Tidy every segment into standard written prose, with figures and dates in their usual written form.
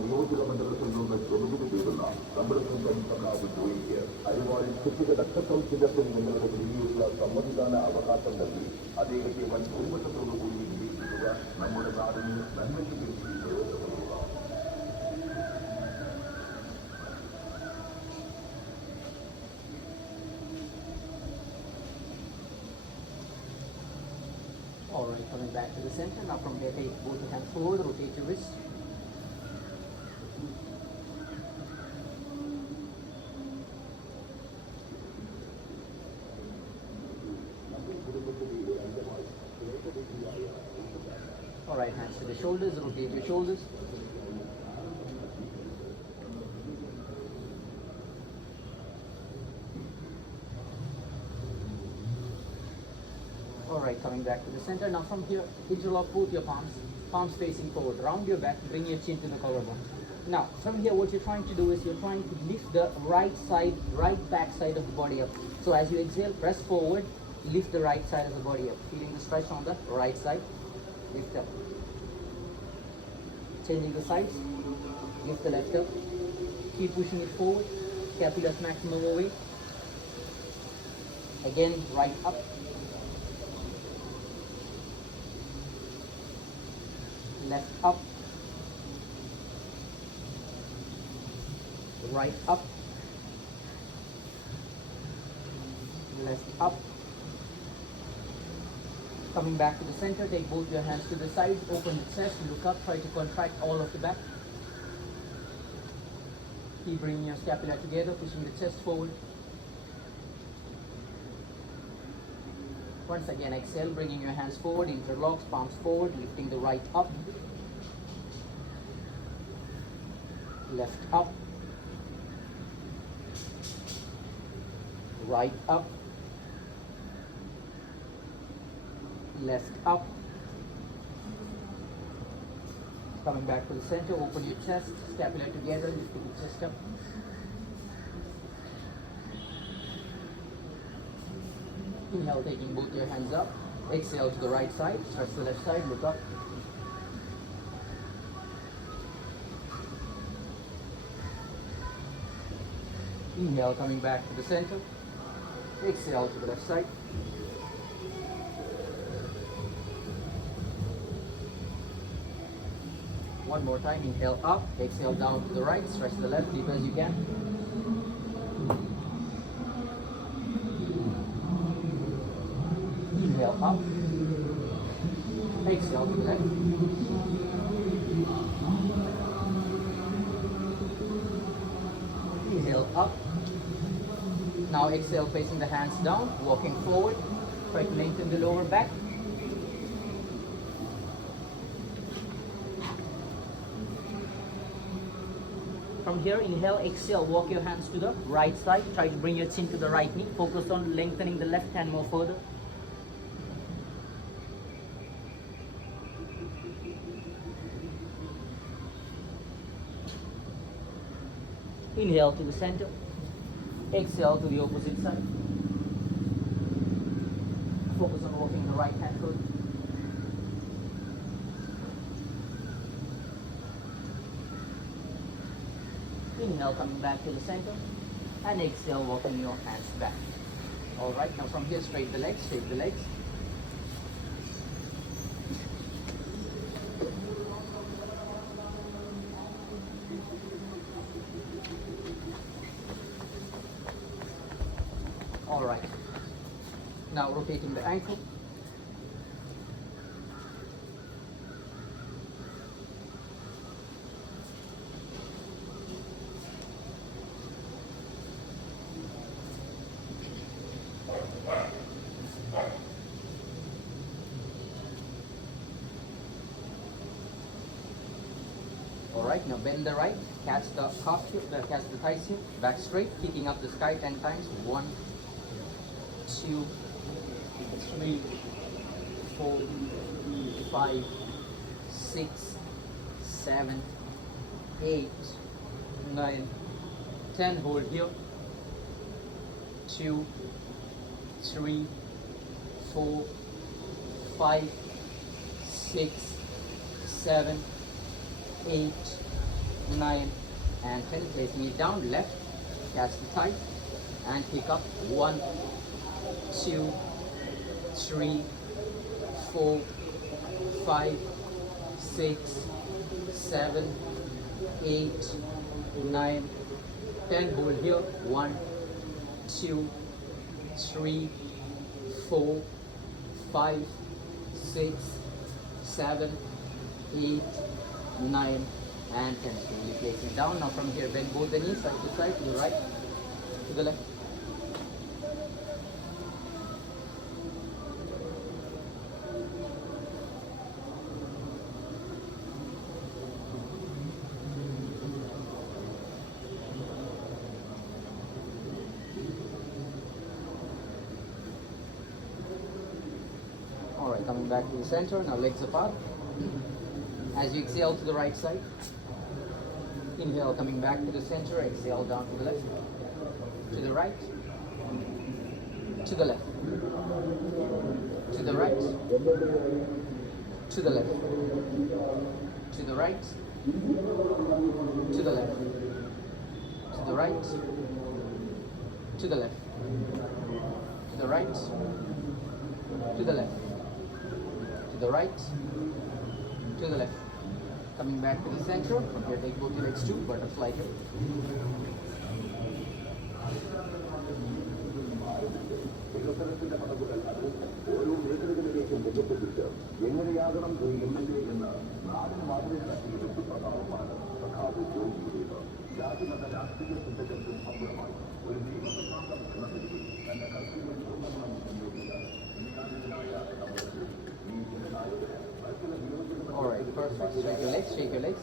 നിയോജക മണ്ഡലത്തിൽ നിന്ന് പ്രതിനിധി ചെയ്യുന്ന നമ്മുടെ സ്വന്തം സഖാവ് ജോയിക്ക് അരിവാളിൽ കുട്ടിക രക്തസൗശല്യത്തിൽ നിങ്ങളുടെ വേണ്ടിയുള്ള സമ്മതിദാന അവകാശം നൽകി അദ്ദേഹത്തെ വൻ ഭൂരിപക്ഷത്തോടുകൂടി വിജയിപ്പിക്കുക നമ്മുടെ നാടിന് നന്മയ്ക്ക് വേണ്ടി പ്രയോജനപ്പെടുക. Alright, coming back to the center. Now from here, take both the hands forward, rotate your wrist. Alright, hands to the shoulders, rotate your shoulders. Alright, coming back to the center. Now from here, interlock both your palms facing forward. Round your back, bring your chin to the collarbone. Now, from here, what you're trying to do is you're trying to lift the right side, right back side of the body up. So as you exhale, press forward, lift the right side of the body up. Feeling the stretch on the right side, lift up. Changing the sides, lift the left up. Keep pushing it forward, scapulas maximum away. Again, right up. Left up, right up, left up. Coming back to the center, take both your hands to the sides, open the chest, look up, try to contract all of the back. Keep bringing your scapula together, pushing the chest forward. Once again, exhale, bringing your hands forward, interlocks, palms forward, lifting the right up, left up, right up, left up. Coming back to the center, open your chest, scapula together, lifting the chest up. Inhale, taking both your hands up. Exhale to the right side, stretch the left side, look up. Inhale, coming back to the center. Exhale to the left side. One more time, inhale up, exhale down to the right, stretch the left deep as you can. Inhale up, exhale to the left. Inhale up. Now exhale, facing the hands down, walking forward. Try to lengthen the lower back. From here, inhale, exhale, walk your hands to the right side. Try to bring your chin to the right knee. Focus on lengthening the left hand more further. Inhale to the center. Exhale to the opposite side. Focus on walking the right hand foot. Inhale, coming back to the center. And exhale, walking your hands back. Alright, now from here, straight the legs, shake the legs. Alright, now rotating the ankle. Alright, now bend the right, catch the calf here, catch the thighs here, back straight, kicking up the sky 10 times. 1, 2, 3, 4, 5, 6, 7, 8, 9, 10. Hold here. 2, 3, 4, 5, 6, 7, 8, 9, and 10. Placing it down, left, catch the thigh, and pick up 1, 2, 3, 4, 5, 6, 7, 8, 9, 10. Hold here. 1, 2, 3, 4, 5, 6, 7, 8, 9, and 10. Slowly placing it down. Now from here, bend both the knees side to side, to the right, to the left. Alright, coming back to the center, now legs apart. As you exhale to the right side, inhale coming back to the center, exhale down to the left, to the right, to the left, to the right, to the left, to the right, to the left, to the right, to the left, to the right, to the left, to the right, to the left. Coming back to the center. From here, take both your legs to butterfly here. വികസനത്തിന്റെ പദവുകൾ അത് ഓരോ മേഖലകളിലേക്കും ബന്ധപ്പെട്ടിട്ട് എങ്ങനെയാകണം എമ്മിന്റെ എന്ന നാടിന് മാതൃകയാക്കിയ വ്യക്തിപ്രഭാവമാണ് സഖാവ് ജോയിയുടേത്. ജാതിമത രാഷ്ട്രീയ ചിന്തകൾക്കും അപ്പുറമായി ഒരു നിയമപ്രസാദം എന്ന നിലയിൽ തന്റെ കർത്തവ്യം പൂർണ്ണമായി സംയോജിച്ച വിജ്ഞാനികനായ നമ്മുടെ ഈ ജനനായകന് മറ്റുള്ള Alright, perfect. Shake your legs, shake your legs.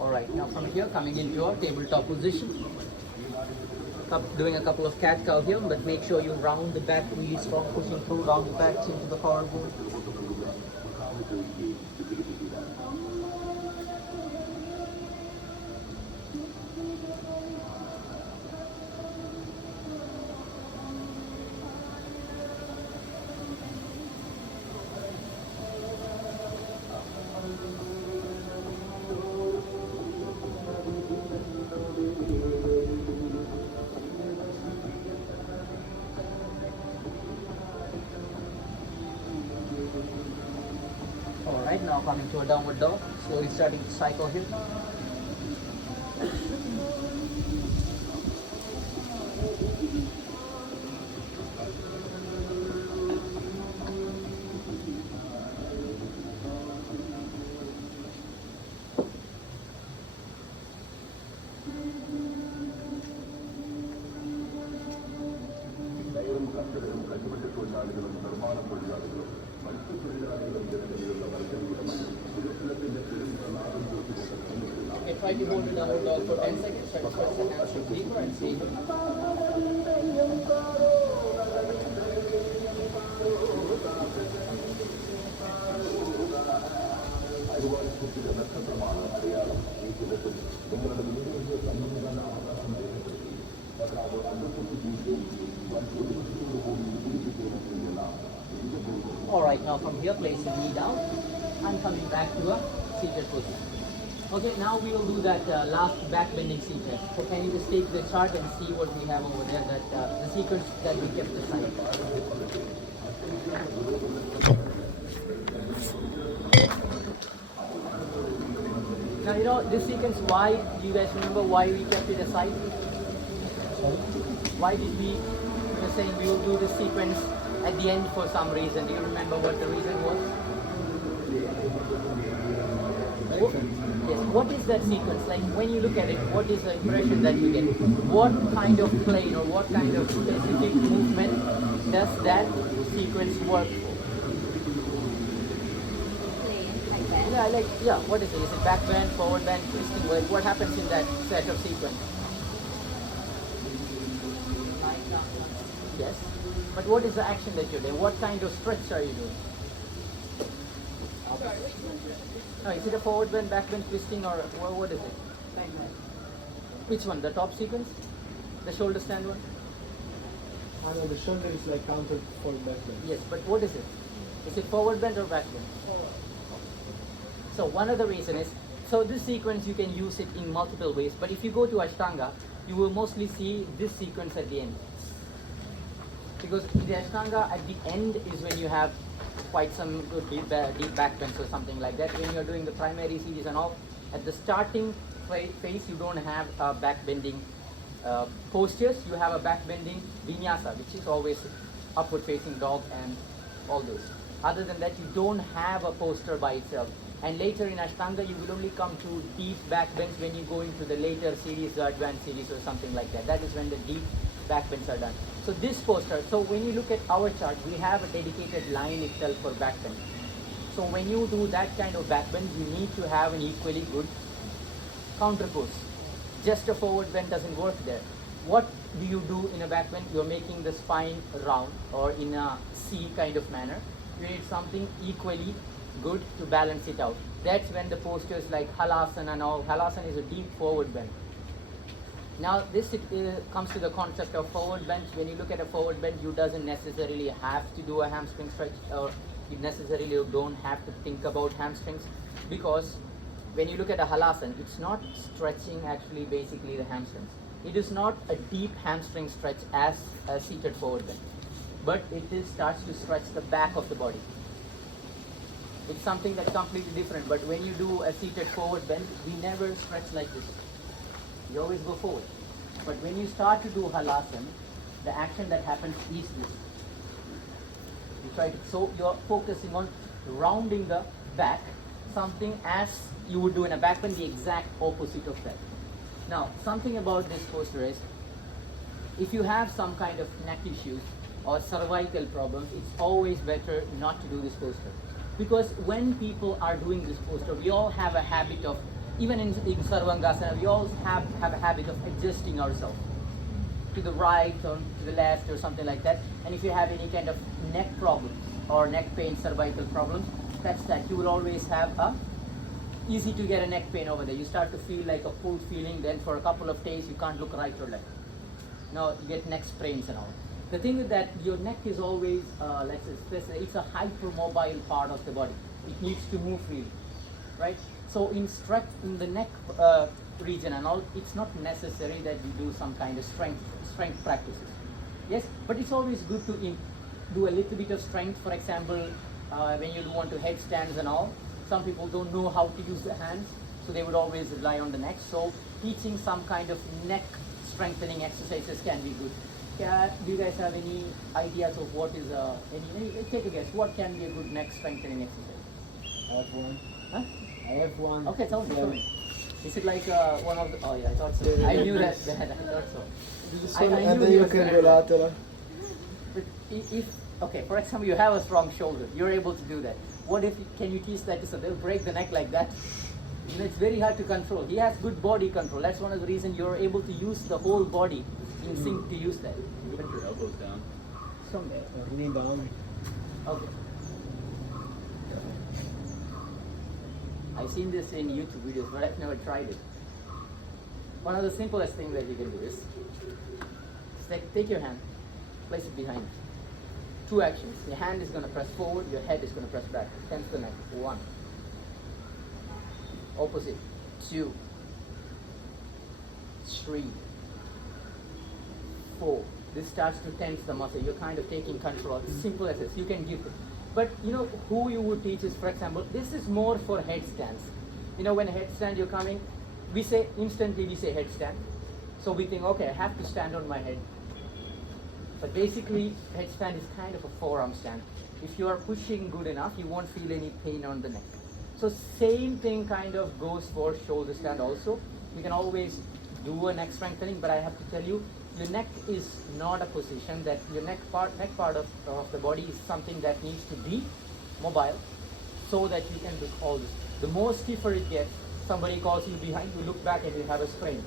Alright, now from here, coming into your tabletop position. Doing a couple of cat cow here, but make sure you round the back really strong, pushing through, round the back into the collarbone. Alright, now coming to a downward dog, slowly starting to cycle here. Okay, try to hold the downward dog for 10 seconds. Try to press the hamstring deeper and stay here. Alright, now from here, place the knee down and coming back to a seated position. Okay, now we will do that last back bending sequence. So can you just take the chart and see what we have over there, that the sequence that we kept aside. Now you know this sequence, why, do you guys remember why we kept it aside? Why did we were saying we will do this sequence at the end for some reason? Do you remember what the reason was? Yes, what is that sequence? Like when you look at it, what is the impression that you get? What kind of plane or what kind of specific movement does that sequence work for? Yeah, what is it? Is it back bend, forward bend, twisting? Like what happens in that set of sequence? Yes. But what is the action that you're doing? What kind of stretch are you doing? No, is it a forward bend, back bend, twisting, or what is it? Which one? The top sequence? The shoulder stand one? I know the shoulder is like counter for back bend. Yes, but what is it? Is it forward bend or back bend? So one of the reason is, so this sequence you can use it in multiple ways, but if you go to Ashtanga, you will mostly see this sequence at the end. Because in the Ashtanga at the end is when you have quite some good deep back bends or something like that. When you're doing the primary series and all, at the starting phase you don't have back bending postures, you have a back bending vinyasa, which is always upward facing dog and all those. Other than that, you don't have a posture by itself. And later in Ashtanga, you will only come to deep back bends when you go into the later series, the advanced series or something like that. That is when the deep back bends are done. So this posture, so when you look at our chart, we have a dedicated line itself for back bend. So when you do that kind of back bend, you need to have an equally good counter pose. Just a forward bend doesn't work there. What do you do in a back bend? You're making the spine round or in a C kind of manner. You need something equally good to balance it out. That's when the postures like Halasana and all. Halasana is a deep forward bend. Now this comes to the concept of forward bend. When you look at a forward bend, you doesn't necessarily have to do a hamstring stretch, or you necessarily don't have to think about hamstrings, because when you look at a halasana, it's not stretching actually basically the hamstrings. It is not a deep hamstring stretch as a seated forward bend, but it starts to stretch the back of the body. It's something that's completely different. But when you do a seated forward bend, we never stretch like this. You always go forward. But when you start to do halasana, the action that happens is this. You try to, so you're focusing on rounding the back, something as you would do in a back bend, the exact opposite of that. Now, something about this posture is, if you have some kind of neck issues or cervical problems, it's always better not to do this posture. Because when people are doing this posture, we all have a habit of, even in Sarvangasana, we all have a habit of adjusting ourselves to the right or to the left or something like that. And if you have any kind of neck problems or neck pain, cervical problems, that's that. You will always have easy to get a neck pain over there. You start to feel like a pulled feeling, then for a couple of days you can't look right or left. Now you get neck sprains and all. The thing is that your neck is always, let's say, it's a hypermobile part of the body. It needs to move freely, right? So in the neck region and all, it's not necessary that you do some kind of strength practices. Yes, but it's always good to do a little bit of strength. For example, when you do want to headstands and all, some people don't know how to use the hands, so they would always rely on the neck. So teaching some kind of neck strengthening exercises can be good. Do you guys have any ideas of what is take a guess, what can be a good neck strengthening exercise? I have one. Huh? I have one. Okay, tell me. Is it like one of the, oh yeah, I thought so. Yeah, I yeah, knew yeah. that, I thought so. This I one, knew and then you you were can gonna- go lateral. But if, okay, for example, you have a strong shoulder, you're able to do that. What if, can you teach that to someone? They'll break the neck like that. You know, it's very hard to control. He has good body control. That's one of the reasons you're able to use the whole body in sync to use that. Put your elbows down. Someday. Knee down. Okay. I've seen this in YouTube videos, but I've never tried it. One of the simplest things that you can do is take your hand, place it behind you. Two actions. Your hand is going to press forward, your head is going to press back. Tense the neck. 1. Opposite. 2. 3. 4. This starts to tense the muscle. You're kind of taking control. It's simple as this. You can give it. But you know who you would teach is, for example, this is more for headstands. You know, when a headstand you're coming, instantly we say headstand. So we think, okay, I have to stand on my head. But basically, headstand is kind of a forearm stand. If you are pushing good enough, you won't feel any pain on the neck. So same thing kind of goes for shoulder stand also. You can always do a neck strengthening, but I have to tell you, your neck is not a position that your neck part of the body is something that needs to be mobile, so that you can do all this. The more stiffer it gets, somebody calls you behind, you look back and you have a sprain.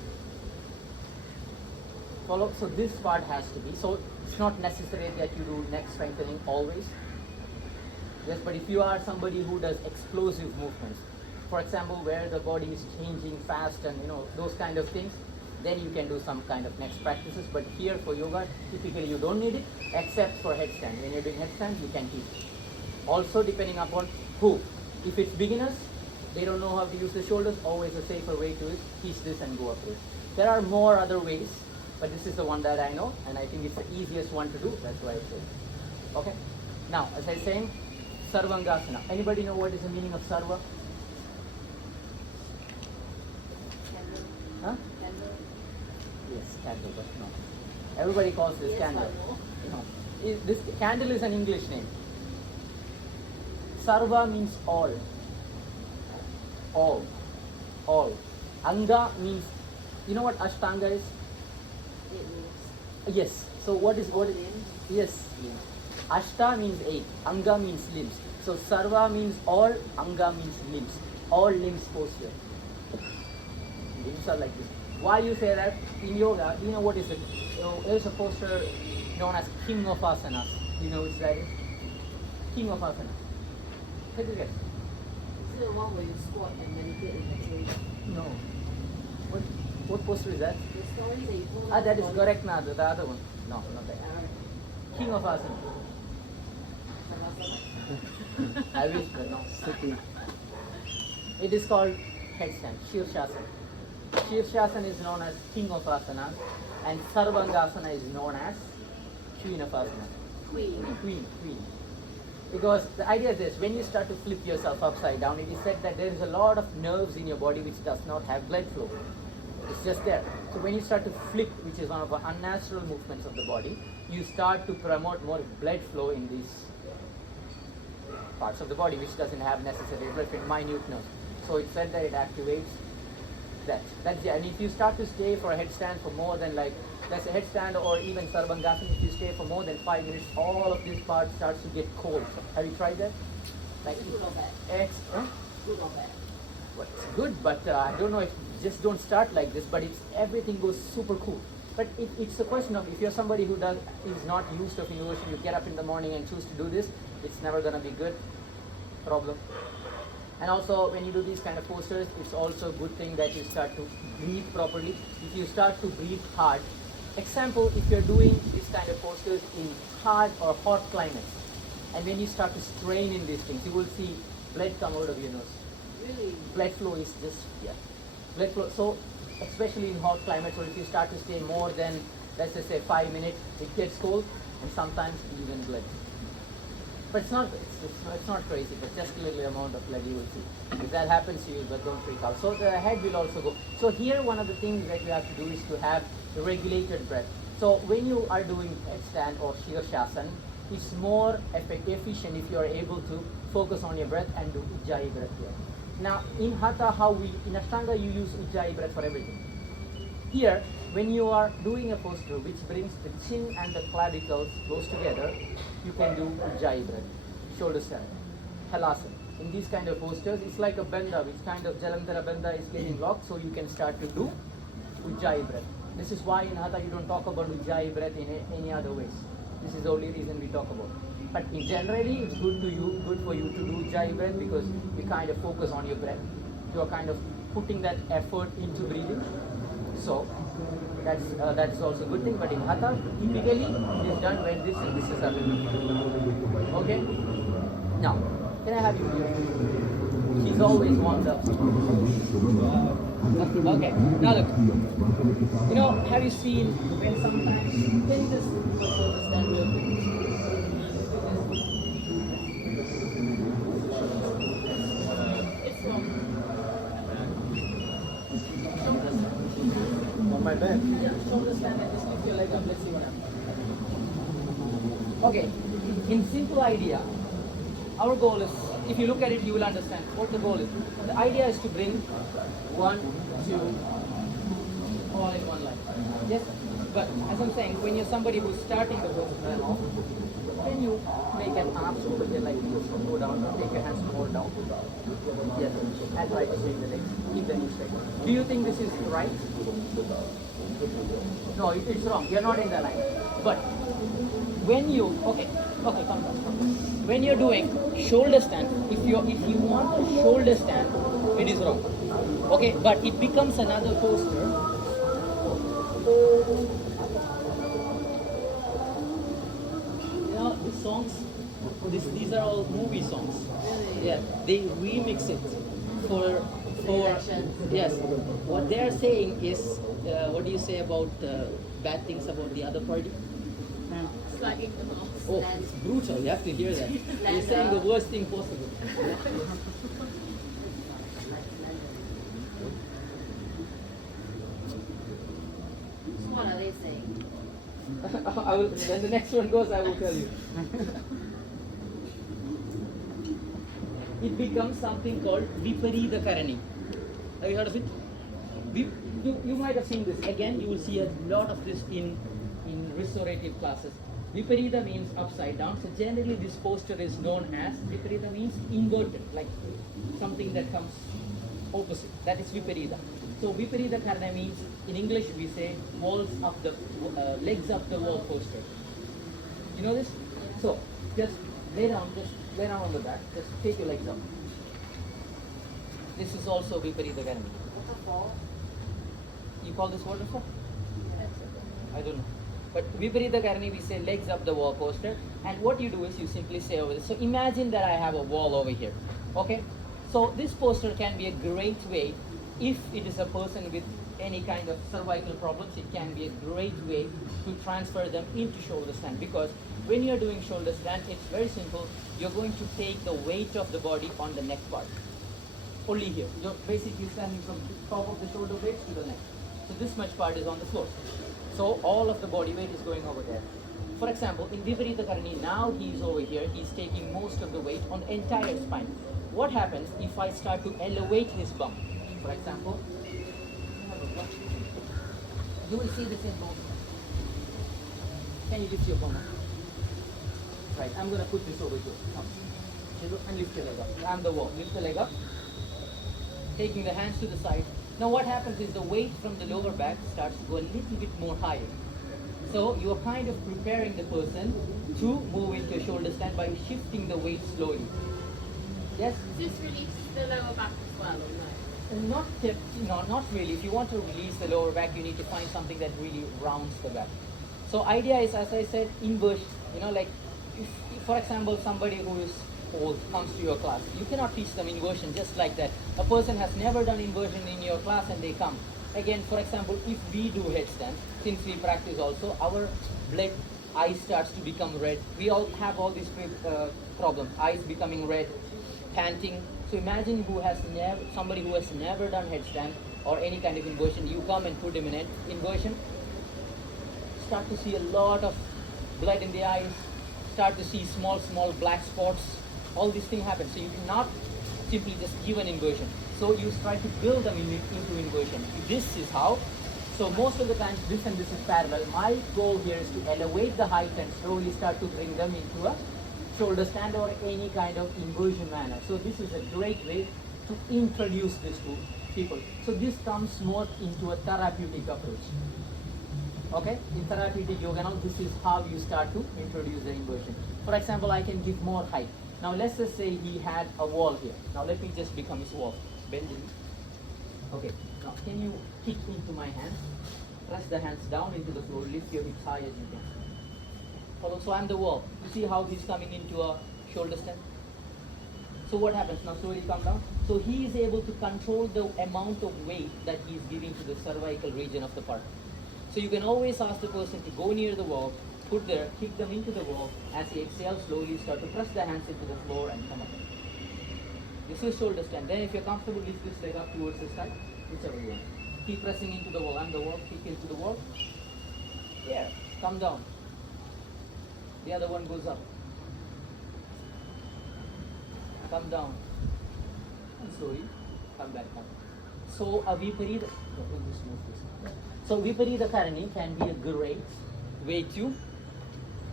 Follow? So this part has to be. So it's not necessary that you do neck strengthening always. Yes, but if you are somebody who does explosive movements, for example, where the body is changing fast and you know those kind of things, then you can do some kind of next practices. But here for yoga, typically you don't need it, except for headstand. When you're doing headstand, you can teach it. Also depending upon who. If it's beginners, they don't know how to use the shoulders, always a safer way to is teach this and go up to it. There are more other ways, but this is the one that I know, and I think it's the easiest one to do. That's why I say it. Okay? Now, as I was saying, Sarvangasana. Anybody know what is the meaning of Sarva? Huh? Yes, candle, but no. Everybody calls this candle. No. This candle is an English name. Sarva means all. All. All. Anga means, you know what Ashtanga is? Yes. So what is? Yes. Ashta means 8. Anga means limbs. So Sarva means all. Anga means limbs. All limbs posture. Limbs are like this. Why you say that? In yoga, you know what is it? There's a posture known as King of Asanas. You know which that is? King of Asanas. Take a guess. Is it the one where you squat and meditate in the tree? No. What posture is that? The story that you told That is us correct, now the other one. No, not that. King of Asana. Savasana. I wish, but no. It is called headstand, Shirshasana. Shirshasana is known as King of Asanas, and Sarvangasana is known as Queen of Asanas. Queen. Queen. Because the idea is this, when you start to flip yourself upside down, it is said that there is a lot of nerves in your body which does not have blood flow. It's just there. So when you start to flip, which is one of the unnatural movements of the body, you start to promote more blood flow in these parts of the body which doesn't have necessary blood flow, minute nerves. So it's said that it activates that. That's it. And if you start to stay for a headstand for more than let's say headstand or even Sarvangasana, if you stay for more than 5 minutes, all of this part starts to get cold. Have you tried that? Like Good or bad? Good or bad? Well, it's good, but I don't know if just don't start like this, but everything goes super cool. But it's a question of if you're somebody who is not used to innovation, you get up in the morning and choose to do this, it's never gonna be good. Problem. And also when you do these kind of postures, it's also a good thing that you start to breathe properly. If you start to breathe hard, example, if you're doing these kind of postures in hard or hot climates, and when you start to strain in these things, you will see blood come out of your nose. Really? Blood flow is just, blood flow. So especially in hot climates, or if you start to stay more than, let's just say 5 minutes, it gets cold, and sometimes even blood. But it's not crazy, but just a little amount of blood you will see. If that happens to you, but don't freak out. So the head will also go. So here one of the things that you have to do is to have the regulated breath. So when you are doing headstand or Shirshasana, it's more efficient if you are able to focus on your breath and do Ujjayi breath here. Now in Hatha, in Ashtanga you use Ujjayi breath for everything. Here, when you are doing a posture which brings the chin and the clavicles close together, you can do Ujjayi breath, shoulder stand, Halasana. In these kind of postures, it's like a benda, which kind of Jalandhara benda is getting locked, so you can start to do Ujjayi breath. This is why in Hatha you don't talk about Ujjayi breath in any other ways. This is the only reason we talk about. But generally, it's good for you to do Ujjayi breath because you kind of focus on your breath. You are kind of putting that effort into breathing. So that is also a good thing. But in Hatha, typically it is done when this and this is happening. Okay. Now, can I have you here? She's always warmed up. Okay. Now look. You know, have you seen when sometimes can you just stand real quick? On my back. Yeah, shoulder stand and just lift your leg up. Let's see what happens. Okay. In simple idea, our goal is, if you look at it, you will understand what the goal is. The idea is to bring 1, 2, all in one line. Yes, but as I'm saying, when you're somebody who's starting the process now, then you make an arm shoulder here like this, go down, take your hands more down. Yes, and try to swing the legs, keep the knees straight. Do you think this is right? No, it's wrong. You're not in the line. But when you, okay, come down. When you're doing shoulder stand, if you want a shoulder stand, it is wrong. Okay, but it becomes another posture You know, these songs, these are all movie songs. Really? Yeah, they remix it for Elections. yes. What they are saying is, what do you say about bad things about the other party? Slagging them off. Oh, Slant. it's brutal. You have to hear that. They're saying the worst thing possible. So what are they saying? I will, when the next one goes, I will tell you. It becomes something called Viparita Karani. Have you heard of it? You might have seen this. Again, you will see a lot of this in restorative classes. Viparita means upside down. So generally this posture is known as, Viparita means inverted, like something that comes opposite. That is Viparita. So Viparita Karana means, in English we say walls up the, legs up the wall posture. You know this? So just lay down on the back. Just take your legs up. This is also Viparita Karana. Waterfall. You call this waterfall? I don't know. But Viparita Karani, we say legs up the wall posture. And what you do is you simply say over this. So imagine that I have a wall over here. Okay? So this posture can be a great way, if it is a person with any kind of cervical problems, it can be a great way to transfer them into shoulder stand. Because when you're doing shoulder stand, it's very simple. You're going to take the weight of the body on the neck part. Only here. You're basically standing from the top of the shoulder blades to the neck. So this much part is on the floor. So all of the body weight is going over there. For example, in Viparita Karani, now he's over here, he's taking most of the weight on the entire spine. What happens if I start to elevate his bum? For example, you will see the same bone. Can you lift your bum up? Right, I'm going to put this over here. Come. And lift your leg up. I'm the wall. Lift the leg up. Taking the hands to the side. Now what happens is the weight from the lower back starts to go a little bit more higher. So you are kind of preparing the person to move into a shoulder stand by shifting the weight slowly. Yes? Does this release the lower back as well, or no? Not really. If you want to release the lower back, you need to find something that really rounds the back. So idea is, as I said, inversion. You know, like if for example, somebody who is old comes to your class, you cannot teach them inversion just like that. A person has never done inversion in your class and they come. Again, for example, if we do headstand, since we practice also, our blood, eye starts to become red. We all have all these problems. Eyes becoming red, panting. So imagine somebody who has never done headstand or any kind of inversion. You come and put him in inversion, start to see a lot of blood in the eyes, start to see small black spots. All these things happen. So you cannot simply just give an inversion. So you try to build them into inversion. This is how. So most of the times this and this is parallel. My goal here is to elevate the height and slowly start to bring them into a shoulder stand or any kind of inversion manner. So this is a great way to introduce this to people. So this comes more into a therapeutic approach. Okay? In therapeutic yoga now, this is how you start to introduce the inversion. For example, I can give more height. Now let's just say he had a wall here. Now let me just become his wall. Bend it. Okay. Now can you kick into my hands? Press the hands down into the floor. Lift your hips high as you can. Follow. So I'm the wall. You see how he's coming into a shoulder stand? So what happens? Now slowly come down. So he is able to control the amount of weight that he is giving to the cervical region of the part. So you can always ask the person to go near the wall, put there, kick them into the wall. As he exhales, slowly start to press the hands into the floor and come up. This is shoulder stand. Then if you're comfortable, lift this leg up towards the sky, whichever you want. Keep pressing into the wall. I'm the wall. Kick into the wall. Yeah. Come down. The other one goes up. Come down. And slowly come back up. So a Viparita. So Viparita Karani can be a great way to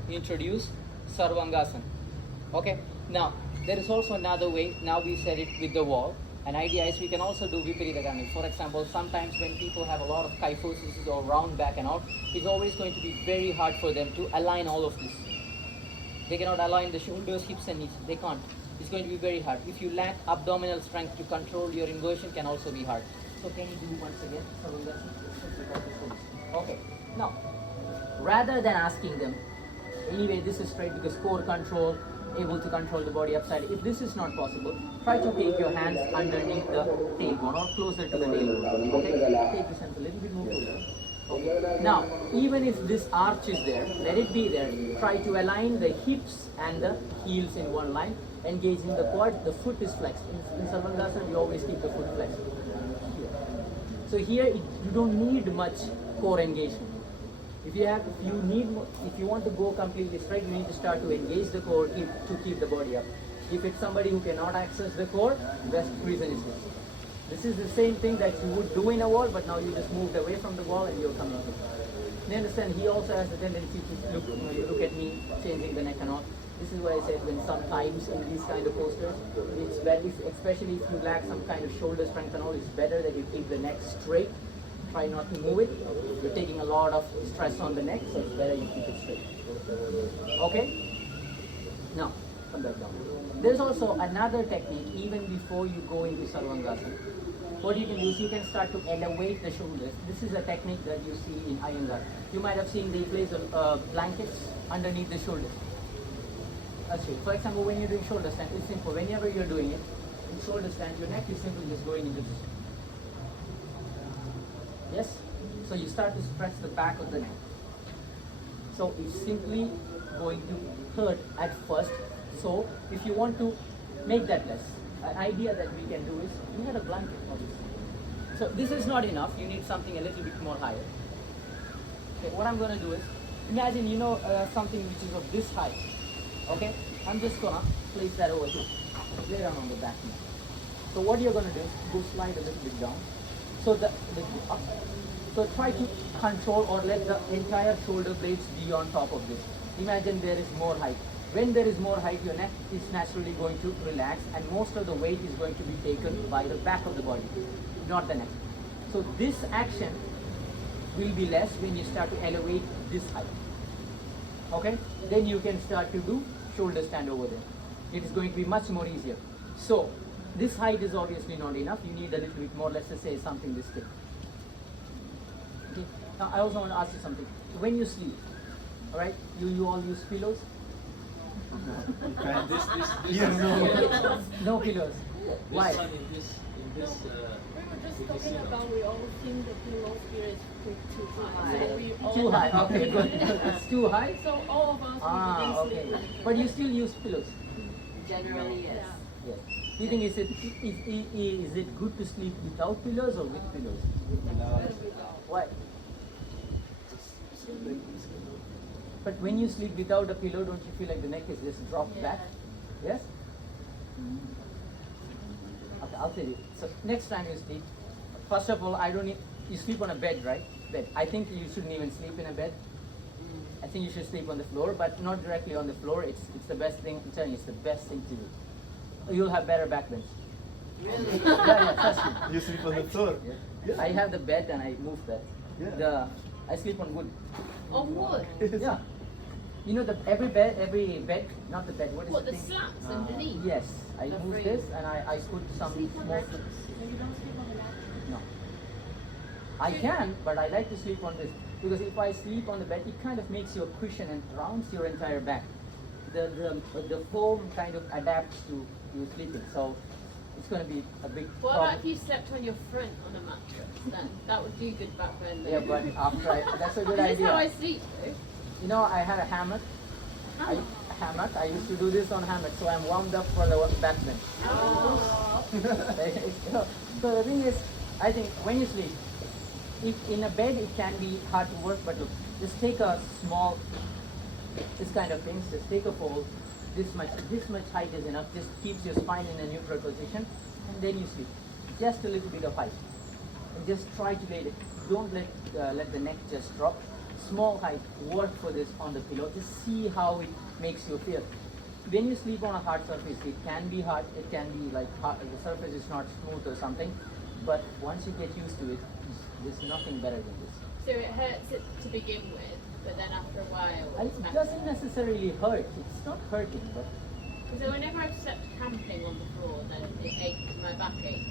introduce Sarvangasana. Okay. Now there is also another way. Now we said it with the wall. An idea is we can also do Viparita Karani. For example, sometimes when people have a lot of kyphosis or round back and all, it's always going to be very hard for them to align all of this. They cannot align the shoulders, hips and knees. They can't. It's going to be very hard. If you lack abdominal strength to control your inversion, can also be hard. So can you do once again Sarvangasana? Okay. Now, rather than asking them, anyway, this is straight because core control, able to control the body upside. If this is not possible, try to take your hands underneath the tailbone or closer to the tailbone. Okay? Take this hands a little bit more closer. Okay. Now, even if this arch is there, let it be there. Try to align the hips and the heels in one line, engaging the quad. The foot is flexed. In Sarvangasana, we always keep the foot flexed. So here, you don't need much core engagement. If you want to go completely straight, you need to start to engage the core to keep the body up. If it's somebody who cannot access the core, best reason is this. This is the same thing that you would do in a wall, but now you just moved away from the wall and you're coming to. You understand? He also has the tendency to look at me, changing the neck and all. This is why I said when sometimes in these kind of posters, it's better, especially if you lack some kind of shoulder strength and all, it's better that you keep the neck straight. Try not to move it. You're taking a lot of stress on the neck, so it's better you keep it straight. Okay? Now, come back down. There's also another technique even before you go into Sarvangasana. What you can do is you can start to elevate the shoulders. This is a technique that you see in Iyengar. You might have seen they place blankets underneath the shoulders. For example, when you're doing shoulder stand, it's simple. Whenever you're doing it, in shoulder stand, your neck is simply just going into this. Yes? So you start to stretch the back of the neck. So it's simply going to hurt at first. So if you want to make that less, an idea that we can do is, you had a blanket obviously. So this is not enough, you need something a little bit more higher. Okay, what I'm going to do is, imagine something which is of this height. Okay, I'm just going to place that over here, lay down on the back now. So what you're going to do is, go slide a little bit down. So so try to control or let the entire shoulder blades be on top of this. Imagine there is more height. When there is more height, your neck is naturally going to relax and most of the weight is going to be taken by the back of the body, not the neck. So this action will be less when you start to elevate this height. Okay? Then you can start to do shoulder stand over there. It is going to be much more easier. So this height is obviously not enough. You need a little bit more, let's just say something this thick. Okay. Now I also want to ask you something. When you sleep, alright, you all use pillows? No pillows. Why? We were just talking about we all think the pillow spirit is too high. So we all Too high, okay, good. It's too high? So all of us we Okay. sleep. But you still use pillows? Generally, yes. Yes. Do you think is it good to sleep without pillows or with pillows? Why? But when you sleep without a pillow, don't you feel like the neck is just dropped back? Yes? Okay, I'll tell you. So next time you sleep, first of all, you sleep on a bed, right? Bed. I think you shouldn't even sleep in a bed. I think you should sleep on the floor, but not directly on the floor. It's the best thing. I'm telling you, it's the best thing to do. You'll have better backbends. Really? Yeah, trust me. You sleep on the floor. I have the bed and I move that. Yeah. I sleep on wood. On wood? Yeah. You know every bed, not the bed. What is What, the the thing? slats underneath? Yes, I The move frame. this and I put some small. You don't sleep on the mat? No. I can, but I like to sleep on this because if I sleep on the bed, it kind of makes you a cushion and rounds your entire back. The foam kind of adapts to you sleeping, so it's going to be a big What problem. about if you slept on your front on a mattress? Then that would do good back then. Yeah, but after that's a good This is idea. how I sleep though. You know, I had a hammock. I used to do this on hammock, so I'm warmed up for the backbend. Oh. So the thing is, I think when you sleep, if in a bed it can be hard to work, but look, just take a small, this kind of things, just take a fold, this much height is enough, just keeps your spine in a neutral position, and then you sleep. Just a little bit of height. And just try to lay it. Don't let the neck just drop. Small height, work for this on the pillow. Just see how it makes you feel. When you sleep on a hard surface, it can be hard, it can be like hard, the surface is not smooth or something, but once you get used to it, there's nothing better than this. So it hurts it to begin with, but then after a while And it's it better. doesn't necessarily hurt, it's not hurting, but So whenever I've slept camping on the floor, then it aches, my back aches.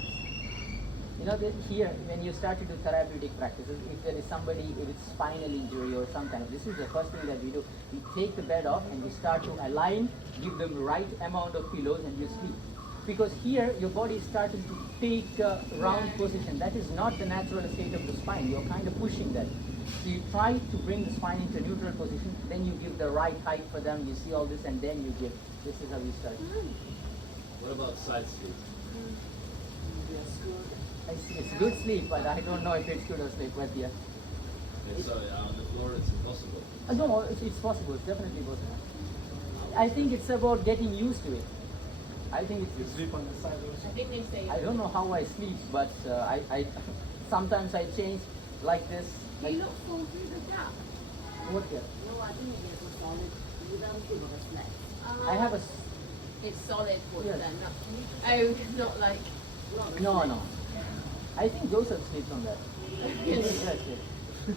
You know that here, when you start to do therapeutic practices, if there is somebody with spinal injury or some kind of, this is the first thing that we do. We take the bed off and we start to align, give them the right amount of pillows, and you sleep. Because here, your body is starting to take a round position. That is not the natural state of the spine. You're kind of pushing that. So you try to bring the spine into neutral position, then you give the right height for them, you see all this, and then you give. This is how we start. What about side sleep? It's good sleep, but I don't know if it's good or sleep, but yeah. It's, on the floor it's impossible. No, it's possible. It's definitely possible. I think it's about getting used to it. I think You it's. sleep on the side also. I think they say. I don't know how I sleep, but I sometimes I change like this. Do Like, you look full through the gap? what here? No, I think it's a solid. You don't feel like a flat. I have a. It's solid wood Yes. then. Not like. No. I think Joseph sleeps on that. Yes, yes.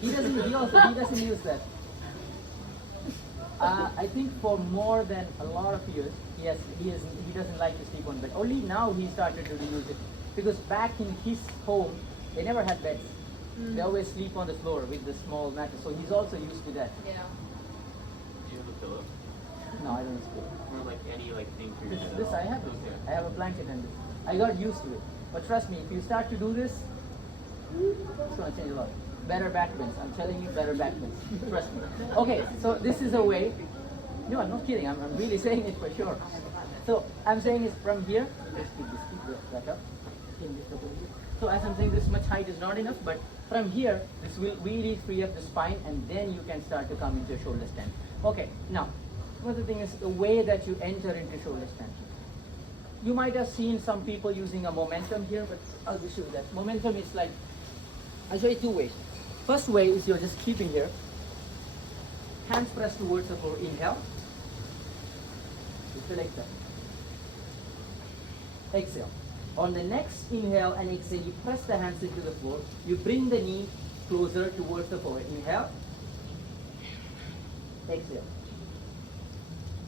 He doesn't use that. I think for more than a lot of years, he doesn't like to sleep on bed. Only now he started to use it, because back in his home they never had beds. They always sleep on the floor with the small mattress. So he's also used to that. Yeah. Do you have a pillow? No, I don't sleep. Or like any like thing for your head? This I have. I have a blanket and this. I got used to it. But trust me, if you start to do this, it's gonna change a lot. Better back bends. I'm telling you, better back bends. Trust me. Okay, so this is a way. No, I'm not kidding. I'm really saying it for sure. So I'm saying is from here. Let's keep this back up. So as I'm saying, this much height is not enough, but from here, this will really free up the spine, and then you can start to come into a shoulder stand. Okay, now, another thing is the way that you enter into shoulder stand. You might have seen some people using a momentum here, but I'll just show you that. Momentum is like, I'll show you two ways. First way is you're just keeping here, hands pressed towards the floor, inhale, you select that. Exhale. On the next inhale and exhale, you press the hands into the floor, you bring the knee closer towards the floor. Inhale, exhale.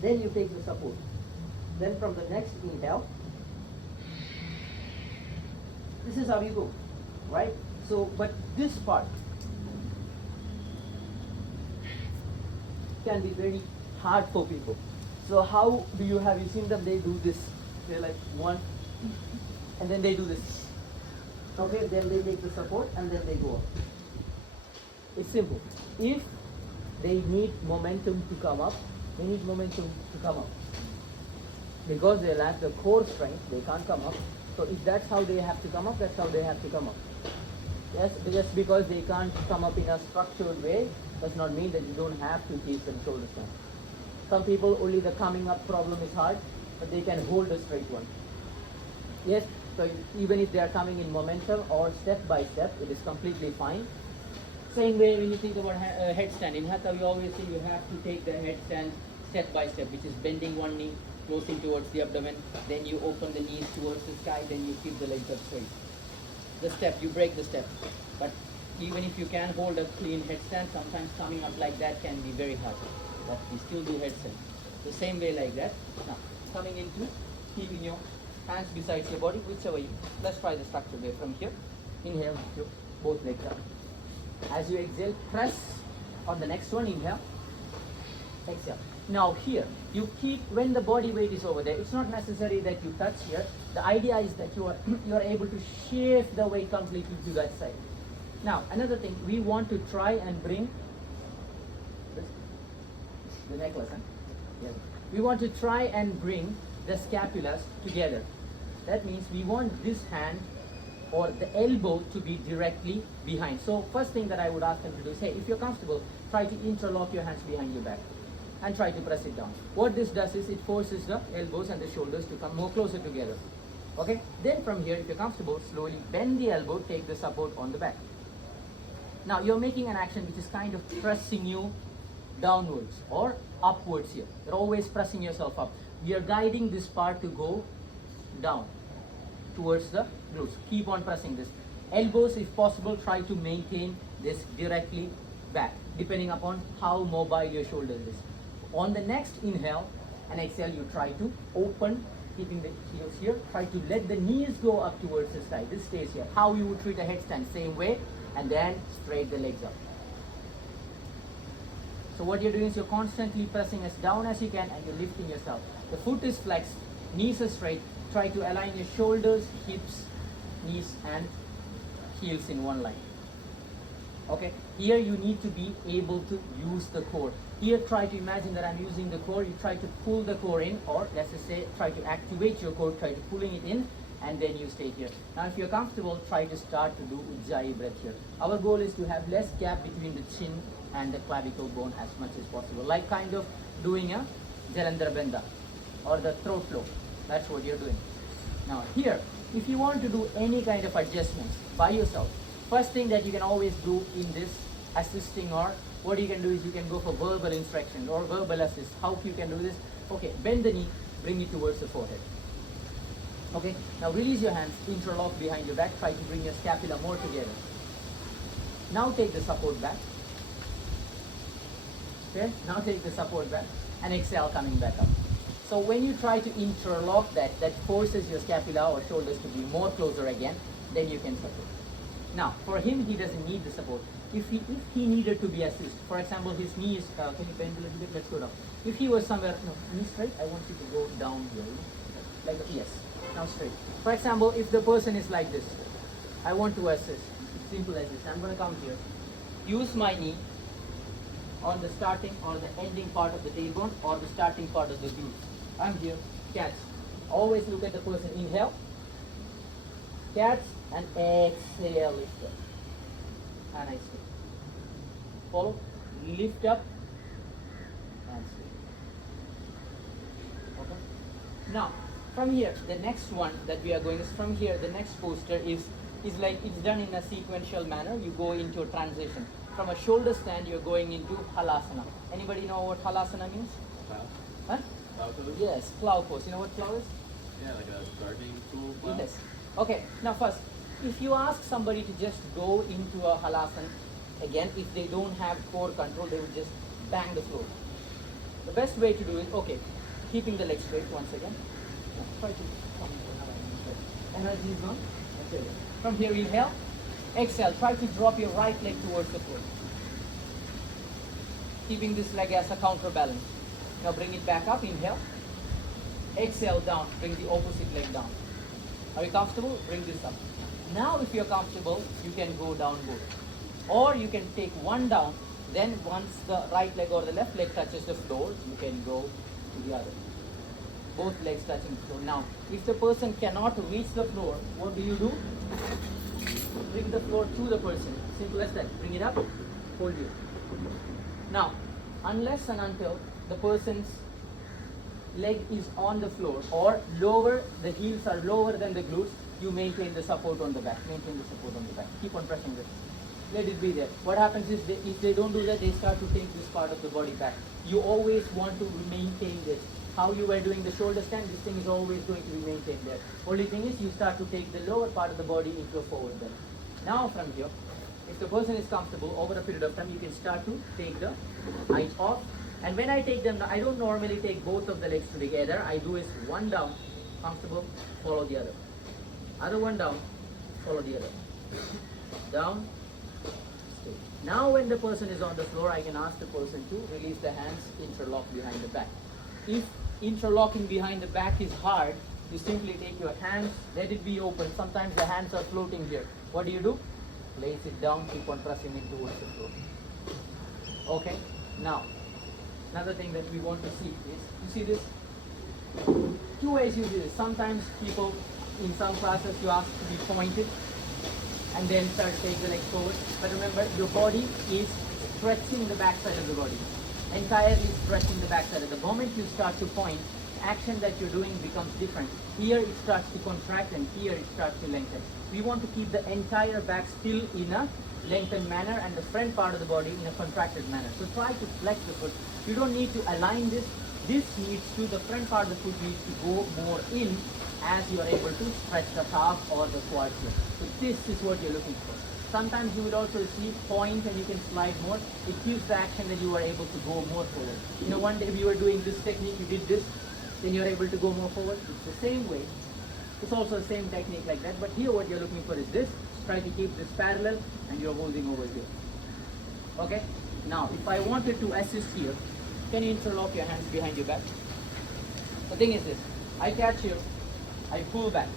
Then you take the support. Then from the next inhale, this is how you go, right? So, but this part can be very hard for people. So how do you have you seen them? They do this. They're like one, and then they do this. Okay, then they take the support and then they go up. It's simple. If they need momentum to come up, they need momentum to come up. Because they lack the core strength, they can't come up. So if that's how they have to come up, that's how they have to come up. Yes, just because they can't come up in a structured way does not mean that you don't have to keep them shoulder stand. Some people only the coming up problem is hard, but they can hold a straight one. Yes, so even if they are coming in momentum or step by step, it is completely fine. Same way when you think about headstand. In Hatha, we always say you have to take the headstand step by step, which is bending one knee, closing towards the abdomen, then you open the knees towards the sky, then you keep the legs up straight. The step, you break the step. But even if you can hold a clean headstand, sometimes coming up like that can be very hard. But we still do headstand. The same way like that. Now, coming into keeping your hands beside your body, whichever you. Let's try the structure way from here. Inhale, both legs up. As you exhale, press on the next one, inhale, exhale. Now here, you keep, when the body weight is over there, it's not necessary that you touch here. The idea is that you are able to shift the weight completely to that side. Now, another thing, we want to try and bring the necklace, huh? Yes. We want to try and bring the scapulas together. That means we want this hand or the elbow to be directly behind. So first thing that I would ask them to do is, hey, if you're comfortable, try to interlock your hands behind your back and try to press it down. What this does is it forces the elbows and the shoulders to come more closer together. Okay? Then from here, if you're comfortable, slowly bend the elbow, take the support on the back. Now you're making an action which is kind of pressing you downwards or upwards here. You're always pressing yourself up. We are guiding this part to go down towards the glutes. Keep on pressing this. Elbows, if possible, try to maintain this directly back, depending upon how mobile your shoulder is. On the next inhale and exhale, you try to open keeping the heels here. Try to let the knees go up towards the sky. This stays here. How you would treat a headstand, same way, and then straight the legs up. So what you're doing is you're constantly pressing as down as you can and you're lifting yourself. The foot is flexed, knees are straight. Try to align your shoulders, hips, knees and heels in one line. Okay, here you need to be able to use the core. Here try to imagine that I'm using the core. You try to pull the core in, or let's just say try to activate your core, try to pulling it in, and then you stay here. Now if you're comfortable, try to start to do Ujjayi breath here. Our goal is to have less gap between the chin and the clavicle bone as much as possible. Like kind of doing a Jalandhara Benda or the throat flow. That's what you're doing. Now here, if you want to do any kind of adjustments by yourself, first thing that you can always do in this assisting, or what you can do is you can go for verbal instruction or verbal assist. How you can do this? Okay, bend the knee, bring it towards the forehead. Okay, now release your hands, interlock behind your back, try to bring your scapula more together. Now take the support back. Okay, now take the support back and exhale coming back up. So when you try to interlock that forces your scapula or shoulders to be more closer again, then you can support. Now, for him, he doesn't need the support. If he needed to be assist, for example, his knee is, can you bend a little bit? Let's go down. If he was somewhere, no, knee straight, I want you to go down here. Like, yes, now straight. For example, if the person is like this, I want to assist. It's simple as this. I'm going to come here. Use my knee on the starting or the ending part of the tailbone or the starting part of the glutes. I'm here, catch. Always look at the person. Inhale, catch, and exhale, lift up. And I stay. Follow, lift up, and stay. Okay? Now, from here, the next one that we are going is from here, the next posture is like it's done in a sequential manner. You go into a transition. From a shoulder stand, you're going into Halasana. Anybody know what Halasana means? Plow? Huh? Plow pose? Yes, plow pose. You know what plow is? Yeah, like a gardening tool plow. Yes. Okay, now first, if you ask somebody to just go into a halasana, again, if they don't have core control, they would just bang the floor. The best way to do it, okay, keeping the legs straight once again. Try to come into energy is on. That's it. From here, inhale, exhale. Try to drop your right leg towards the floor. Keeping this leg as a counterbalance. Now bring it back up, inhale. Exhale down, bring the opposite leg down. Are you comfortable? Bring this up. Now if you're comfortable, you can go down both. Or you can take one down, then once the right leg or the left leg touches the floor, you can go to the other. Both legs touching the floor. Now, if the person cannot reach the floor, what do? Bring the floor to the person. Simple as that. Bring it up, hold you. Now, unless and until the person's leg is on the floor or lower, the heels are lower than the glutes, you maintain the support on the back. Maintain the support on the back. Keep on pressing this. Let it be there. What happens is if they don't do that, they start to take this part of the body back. You always want to maintain this. How you were doing the shoulder stand, this thing is always going to be maintained there. Only thing is you start to take the lower part of the body into a forward bend. Now from here, if the person is comfortable, over a period of time, you can start to take the height off. And when I take them, I don't normally take both of the legs together. I do is one down, comfortable, follow the other. Other one down, follow the other. Down, stay. Now when the person is on the floor, I can ask the person to release the hands, interlock behind the back. If interlocking behind the back is hard, you simply take your hands, let it be open. Sometimes the hands are floating here. What do? Place it down, keep on pressing it towards the floor. Okay, now, another thing that we want to see is, you see this? Two ways you do this. Sometimes people, in some classes, you ask to be pointed and then start to take the legs forward. But remember, your body is stretching the backside of the body. Entirely stretching the backside. At the moment you start to point, action that you're doing becomes different. Here it starts to contract and here it starts to lengthen. We want to keep the entire back still in a lengthened manner and the front part of the body in a contracted manner. So try to flex the foot. You don't need to align this. This needs to, the front part of the foot needs to go more in as you are able to stretch the calf or the quads here. So this is what you're looking for. Sometimes you will also see point and you can slide more. It gives the action that you are able to go more forward. You know, one day we were doing this technique, you did this, then you're able to go more forward. It's the same way. It's also the same technique like that, but here what you're looking for is this. Try to keep this parallel and you're holding over here. Okay? Now, if I wanted to assist here, can you interlock your hands behind your back? The thing is this, I catch here, I pull back,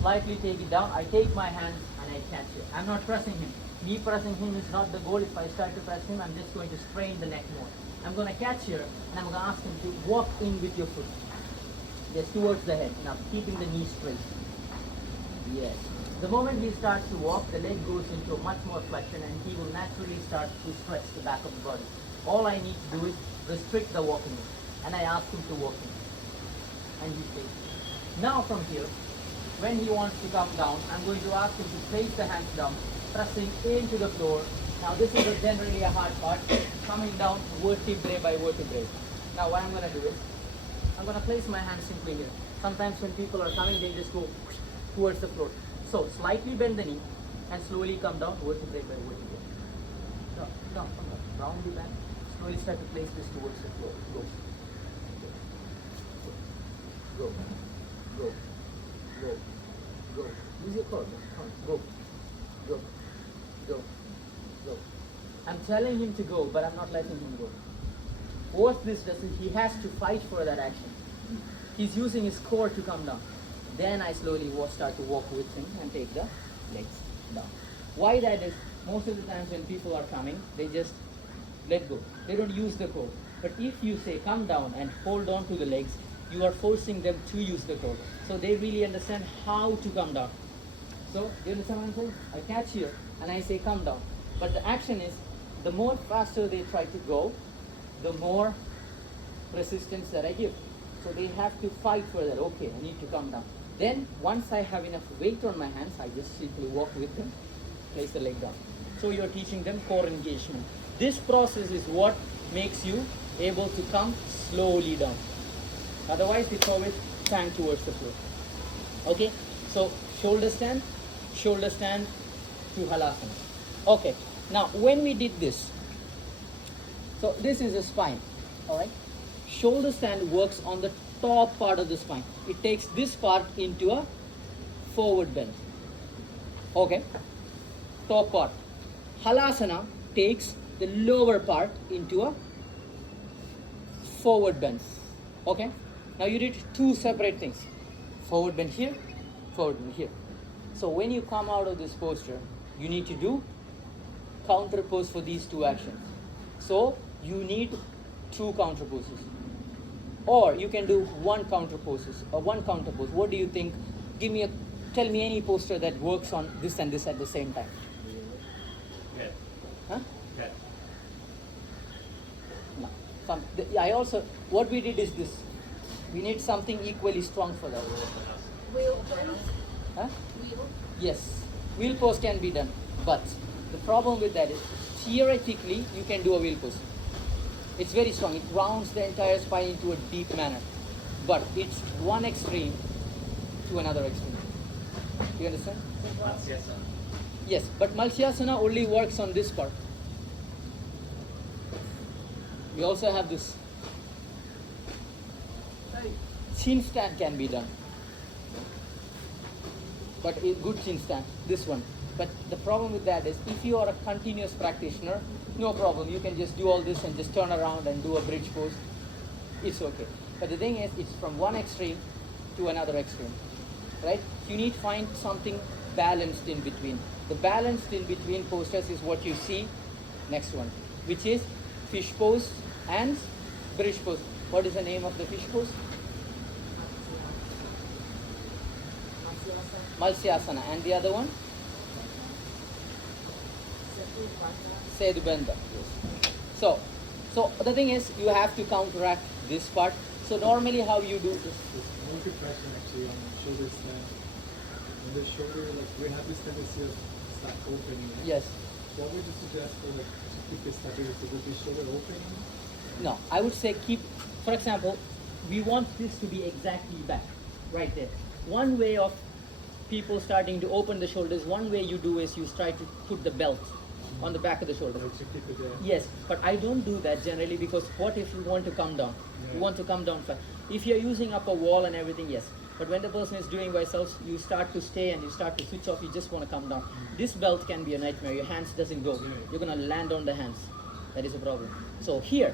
slightly take it down, I take my hands and I catch here. I'm not pressing him. Me pressing him is not the goal. If I start to press him, I'm just going to strain the neck more. I'm going to catch here and I'm going to ask him to walk in with your foot. Yes, towards the head. Now, keeping the knee straight. Yes. The moment he starts to walk, the leg goes into a much more flexion and he will naturally start to stretch the back of the body. All I need to do is restrict the walking and I ask him to walk in. And he stays. Now from here, when he wants to come down, I'm going to ask him to place the hands down, pressing into the floor. Now this is generally a hard part, coming down vertebrae by vertebrae. Now what I'm going to do is, I'm going to place my hands simply here. Sometimes when people are coming, they just go towards the floor. So slightly bend the knee and slowly come down vertebrae by vertebrae. No, come down. Roundly back. Slowly start to place this towards the floor. Go. Go. Go. Go. Go. Use your core. Come. Go. Go. Go. Go. I'm telling him to go, but I'm not letting him go. What this does is he has to fight for that action. He's using his core to come down. Then I slowly start to walk with him and take the legs down. Why that is, most of the times when people are coming, they just let go. They don't use the core. But if you say come down and hold on to the legs, you are forcing them to use the core. So they really understand how to come down. So, you understand what I'm saying? I catch here and I say come down. But the action is, the more faster they try to go, the more resistance that I give. So they have to fight for that. Okay, I need to come down. Then, once I have enough weight on my hands, I just simply walk with them, place the leg down. So you're teaching them core engagement. This process is what makes you able to come slowly down. Otherwise, it's always bang towards the floor. Okay, so shoulder stand to halasana. Okay, now when we did this, so this is a spine, all right? Shoulder stand works on the top part of the spine. It takes this part into a forward bend. Okay, top part. Halasana takes the lower part into a forward bend. Okay, now you did two separate things. Forward bend here, forward bend here. So when you come out of this posture, you need to do counter pose for these two actions. So you need two counter poses. Or you can do one counter poses or one counter pose. What do you think? Tell me any posture that works on this and this at the same time. Yeah. Huh? Yeah. No. What we did is this. We need something equally strong for that. Wheel pose. Huh? Wheel. Yes, wheel pose can be done, but the problem with that is theoretically you can do a wheel pose. It's very strong. It rounds the entire spine into a deep manner, but it's one extreme to another extreme. You understand? Yes, but Malsyasana only works on this part. We also have this. Chin stand can be done, but a good chin stand, this one. But the problem with that is, if you are a continuous practitioner, no problem. You can just do all this and just turn around and do a bridge pose. It's okay. But the thing is, it's from one extreme to another extreme, right? You need to find something balanced in between. The balanced in between postures is what you see next one, which is fish pose and bridge pose. What is the name of the fish pose? Malsyasana. And the other one? Sedubenda. So the thing is, you have to counteract this part. So normally how you do this? One quick question actually on shoulder stand. On the shoulder, like we have this tendency of start opening. Right? Yes. What would you suggest for like to keep this stability? To keep the shoulder open? No, I would say keep, for example, we want this to be exactly back, right there. One way of people starting to open the shoulders, one way you do is you try to put the belt on the back of the shoulder. Like to keep it there. Yes, but I don't do that generally, because what if you want to come down? You want to come down flat. If you're using up a wall and everything, yes. But when the person is doing by themselves, you start to stay and you start to switch off, you just want to come down. This belt can be a nightmare. Your hands doesn't go. You're going to land on the hands. That is a problem. So here,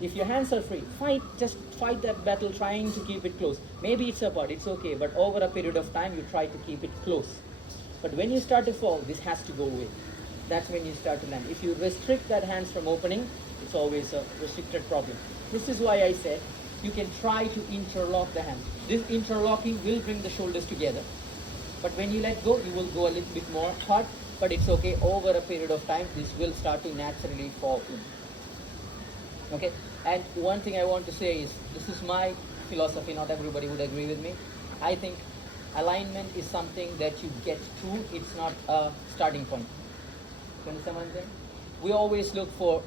if your hands are free, just fight that battle trying to keep it close. Maybe it's apart, it's okay, but over a period of time, you try to keep it close. But when you start to fall, this has to go away. That's when you start to land. If you restrict that hands from opening, it's always a restricted problem. This is why I said you can try to interlock the hands. This interlocking will bring the shoulders together. But when you let go, you will go a little bit more hard. But it's okay, over a period of time, this will start to naturally fall in. Okay? And one thing I want to say is, this is my philosophy, not everybody would agree with me. I think alignment is something that you get to, it's not a starting point. You understand what I'm saying? We always look for,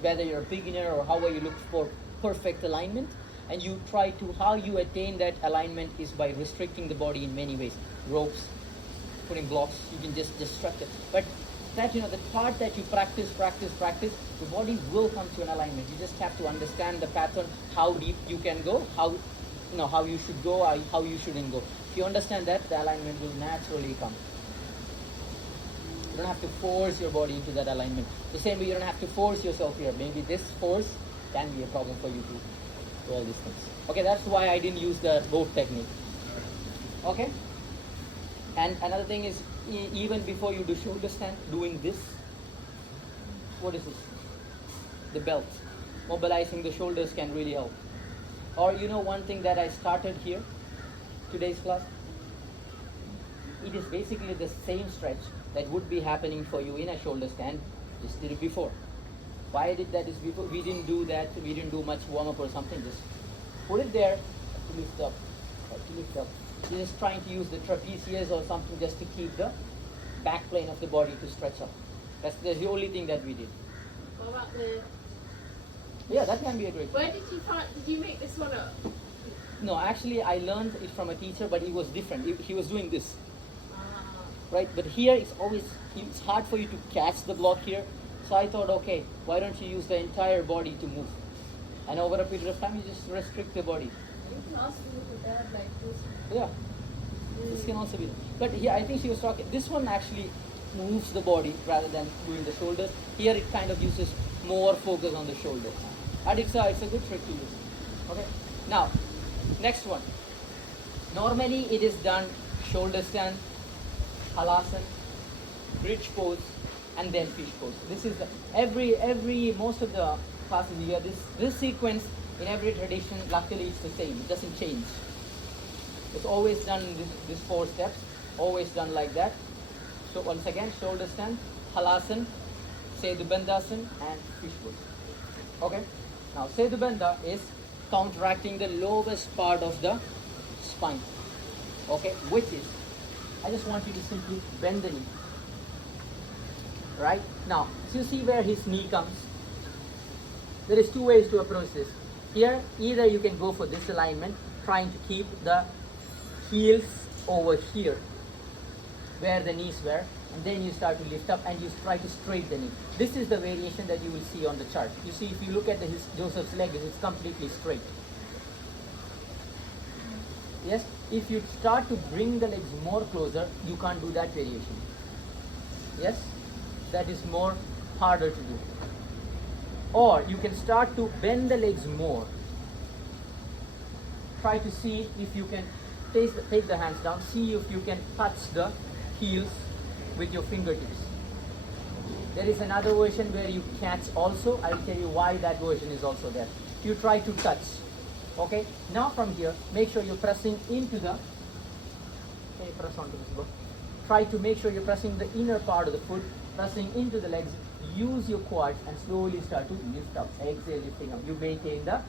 whether you're a beginner or however, you look for perfect alignment, and you try to, how you attain that alignment is by restricting the body in many ways. Ropes, putting blocks, you can just destruct it. But that, the part that you practice, the body will come to an alignment. You just have to understand the pattern, how deep you can go, how you should go, how you shouldn't go. If you understand that, the alignment will naturally come. You don't have to force your body into that alignment. The same way you don't have to force yourself here. Maybe this force can be a problem for you to do all these things. Okay, that's why I didn't use the boat technique. Okay? And another thing is, even before you do shoulder stand, doing this, what is this? The belt. Mobilizing the shoulders can really help. Or one thing that I started here, today's class, it is basically the same stretch that would be happening for you in a shoulder stand. Just did it before. Why I did that is before, we didn't do that, we didn't do much warm up or something, just put it there to lift up, You're just trying to use the trapezius or something just to keep the back plane of the body to stretch up. That's the only thing that we did. What about the... Yeah, that can be a great. Where did you make this one up? No, actually I learned it from a teacher, but he was different. He was doing this. Right, but here it's hard for you to catch the block here. So I thought, okay, why don't you use the entire body to move? And over a period of time, you just restrict the body. You can also look at that like this. Yeah, this can also be. But here, I think she was talking, this one actually moves the body rather than moving the shoulders. Here it kind of uses more focus on the shoulders. And it's a good trick to use. Okay, now, next one. Normally it is done shoulder stand, halasana, bridge pose, and then fish pose. This is most of the classes you hear this sequence in every tradition. Luckily, it's the same. It doesn't change. It's always done in these 4 steps. Always done like that. So once again, shoulder stand, halasana, Sedubandhasana, and fish pose. Okay. Now Sedubandha is counteracting the lowest part of the spine. Okay, which is, I just want you to simply bend the knee. Right? Now, so you see where his knee comes? There is 2 ways to approach this. Here, either you can go for this alignment, trying to keep the heels over here, where the knees were, and then you start to lift up and you try to straight the knee. This is the variation that you will see on the chart. You see, if you look at Joseph's leg, it's completely straight. Yes, if you start to bring the legs more closer, you can't do that variation. Yes, that is more harder to do. Or you can start to bend the legs more. Try to see if you can take the hands down, see if you can touch the heels with your fingertips. There is another version where you catch also. I'll tell you why that version is also there. You try to touch. Okay, now from here, make sure you're pressing into the, okay, press onto this block. Try to make sure you're pressing the inner part of the foot, pressing into the legs. Use your quads and slowly start to lift up. Exhale, lifting up. You maintain the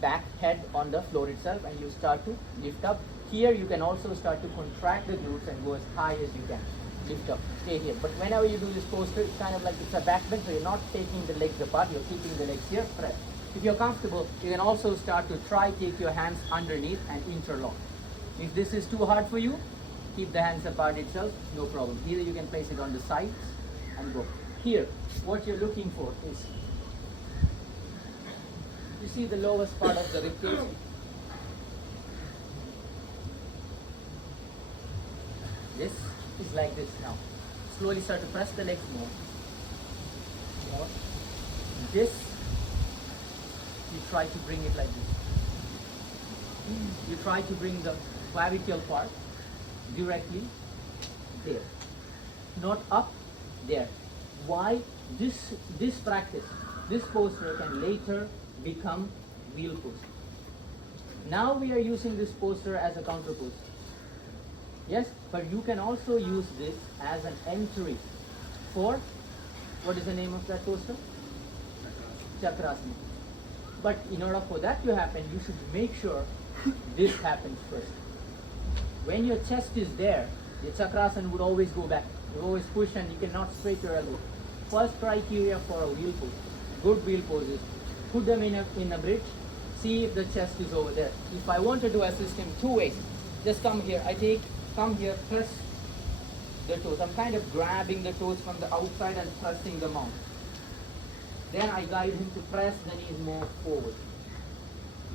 back head on the floor itself and you start to lift up. Here you can also start to contract the glutes and go as high as you can. Lift up, stay here. But whenever you do this posture, it's kind of like it's a back bend, so you're not taking the legs apart, you're keeping the legs here, press. If you're comfortable, you can also start to take your hands underneath and interlock. If this is too hard for you, keep the hands apart itself, no problem. Either you can place it on the sides and go. here, what you're looking for is, you see the lowest part of the rib cage? This is like this now. Slowly start to press the legs more. More. This, you try to bring it like this. You try to bring the clavicle part directly there. Not up, there. Why? This practice, this posture can later become wheel pose. Now we are using this posture as a counter pose. Yes, but you can also use this as an entry for, what is the name of that posture? Chakrasana. But in order for that to happen, you should make sure this happens first. When your chest is there, the chakrasana would always go back. You always push and you cannot straight your elbow. First criteria for a wheel pose, good wheel poses, put them in a bridge, see if the chest is over there. If I wanted to assist him two ways, just come here, come here, press the toes. I'm kind of grabbing the toes from the outside and pressing them out. Then I guide him to press the knees more forward.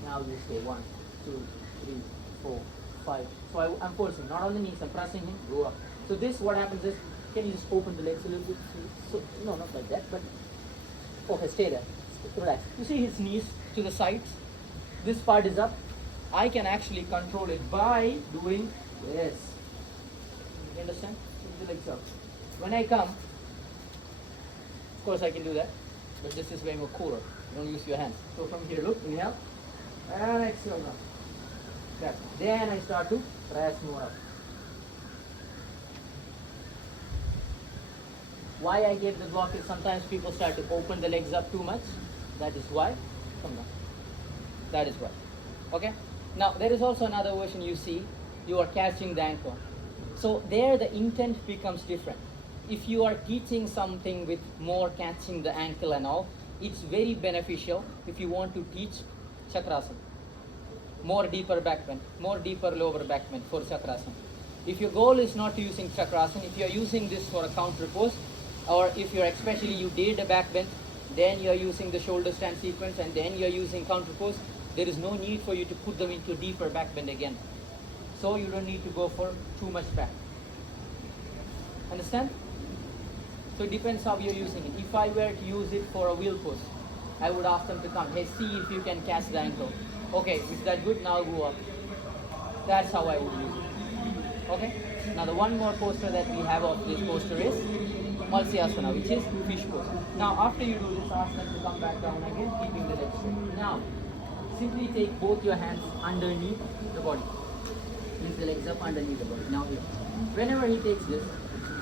Now you say 1, 2, 3, 4, 5. So I'm forcing, not on the knees, I'm pressing him, go up. So this, what happens is, can you just open the legs a little bit? So, no, not like that, but, okay, stay there, relax. You see his knees to the sides? This part is up. I can actually control it by doing this. You understand? Put the legs up. When I come, of course I can do that, but this is way more cooler. You don't use your hands. So from here, look, inhale, and exhale now. That's it. Then I start to press more up. Why I gave the block is sometimes people start to open the legs up too much. That is why. Come down. That is why. Okay? Now there is also another version you see. You are catching the ankle. So there the intent becomes different. If you are teaching something with more catching the ankle and all, it's very beneficial if you want to teach chakrasana. More deeper back bend, more deeper lower back bend for chakrasana. If your goal is not using chakrasana, if you are using this for a counter pose, or if you're especially you did a back bend, then you're using the shoulder stand sequence and then you're using counter pose, there is no need for you to put them into deeper back bend again. So you don't need to go for too much back. Understand? So it depends how you're using it. If I were to use it for a wheel pose, I would ask them to come, hey, see if you can catch the ankle. Okay, is that good? Now go up. That's how I would use it. Okay? Now the one more poster that we have of this poster is Malsyasana, which is fish pose. Now after you do this, ask them to come back down again, keeping the legs straight. Now, simply take both your hands underneath the body. Lift the legs up underneath the body. Now here. Whenever he takes this,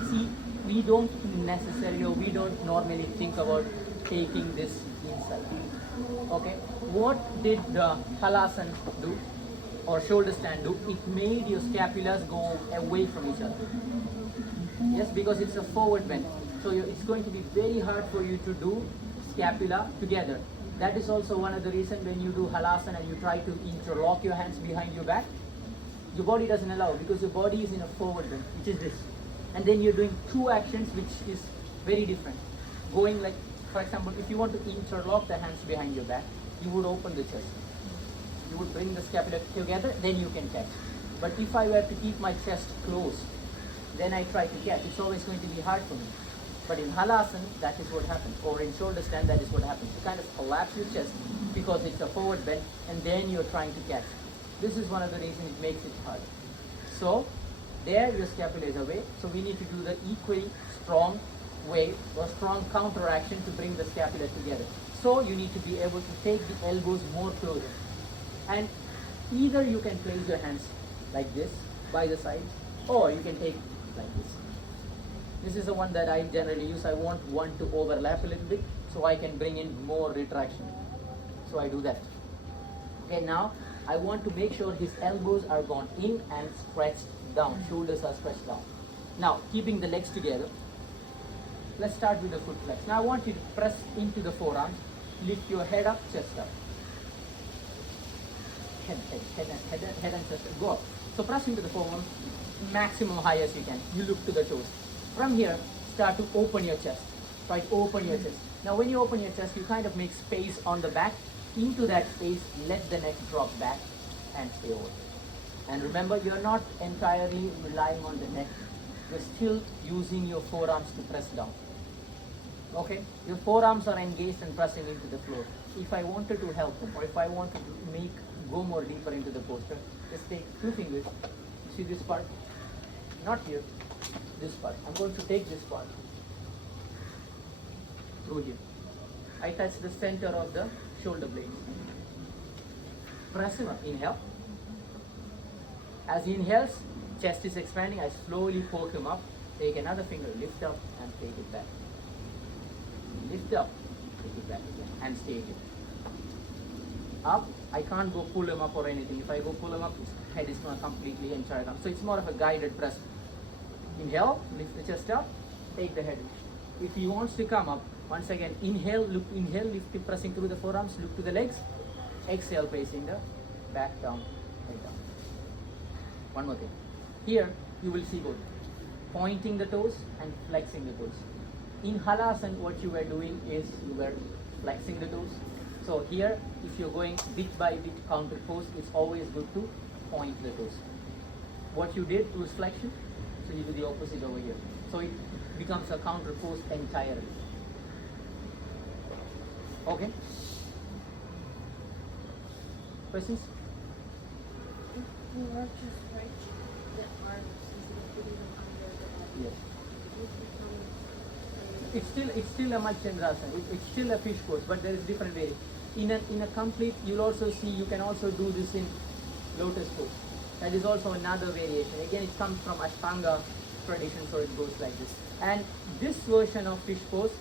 see, we don't necessarily, or we don't normally think about taking this inside. Okay? What did the halasana do? Or shoulder stand do? It made your scapulas go away from each other. Yes, because it's a forward bend. So it's going to be very hard for you to do scapula together. That is also one of the reasons when you do halasana and you try to interlock your hands behind your back, your body doesn't allow because your body is in a forward bend, which is this. And then you're doing two actions which is very different. Going like, for example, if you want to interlock the hands behind your back, you would open the chest. You would bring the scapula together, then you can catch. But if I were to keep my chest closed, then I try to catch. It's always going to be hard for me. But in halasana, that is what happens. Or in shoulder stand, that is what happens. You kind of collapse your chest because it's a forward bend, and then you're trying to catch. This is one of the reasons it makes it hard. So, there your scapula is away. So we need to do the equally strong way or strong counter action to bring the scapula together. So you need to be able to take the elbows more closer. And either you can place your hands like this by the sides, or you can take like this. This is the one that I generally use. I want one to overlap a little bit so I can bring in more retraction. So I do that. Okay, now I want to make sure his elbows are gone in and stretched down. Shoulders are stretched down. Now, keeping the legs together, let's start with the foot flex. Now I want you to press into the forearms, lift your head up, chest up. Head and chest up. Go up. So press into the forearms, maximum high as you can. You look to the toes. From here, start to open your chest. Try to open your chest. Now when you open your chest, you kind of make space on the back. Into that space, let the neck drop back and stay over. And remember, you're not entirely relying on the neck. You're still using your forearms to press down. Okay? Your forearms are engaged and pressing into the floor. If I wanted to help them, or if I wanted to go more deeper into the posture, just take 2 fingers. You see this part? Not here. This part. I'm going to take this part through here. I touch the center of the shoulder blades. Press him up. Inhale. As he inhales, chest is expanding. I slowly poke him up. Take another finger, lift up and take it back. Lift up, take it back again and stay here. Up, I can't go pull him up or anything. If I go pull him up, his head is going to completely entire down. So it's more of a guided press. Inhale, lift the chest up, take the head. If he wants to come up, once again, inhale, look, inhale, lift, keep pressing through the forearms, look to the legs. Exhale, placing the back down, head down. One more thing. Here, you will see both pointing the toes and flexing the toes. In Halasana, what you were doing is you were flexing the toes. So here, if you're going bit by bit counter pose, it's always good to point the toes. What you did was flexion, so you do the opposite over here. So it becomes a counter pose entirely. Okay? Questions? We were to stretch the arms instead of putting them under the body. Yes. It becomes It's still a Matsyendrasana. It's still a fish pose, but there is different way. In a complete, you'll also see you can also do this in lotus pose. That is also another variation. Again, it comes from Ashtanga tradition, so it goes like this. And this version of fish pose,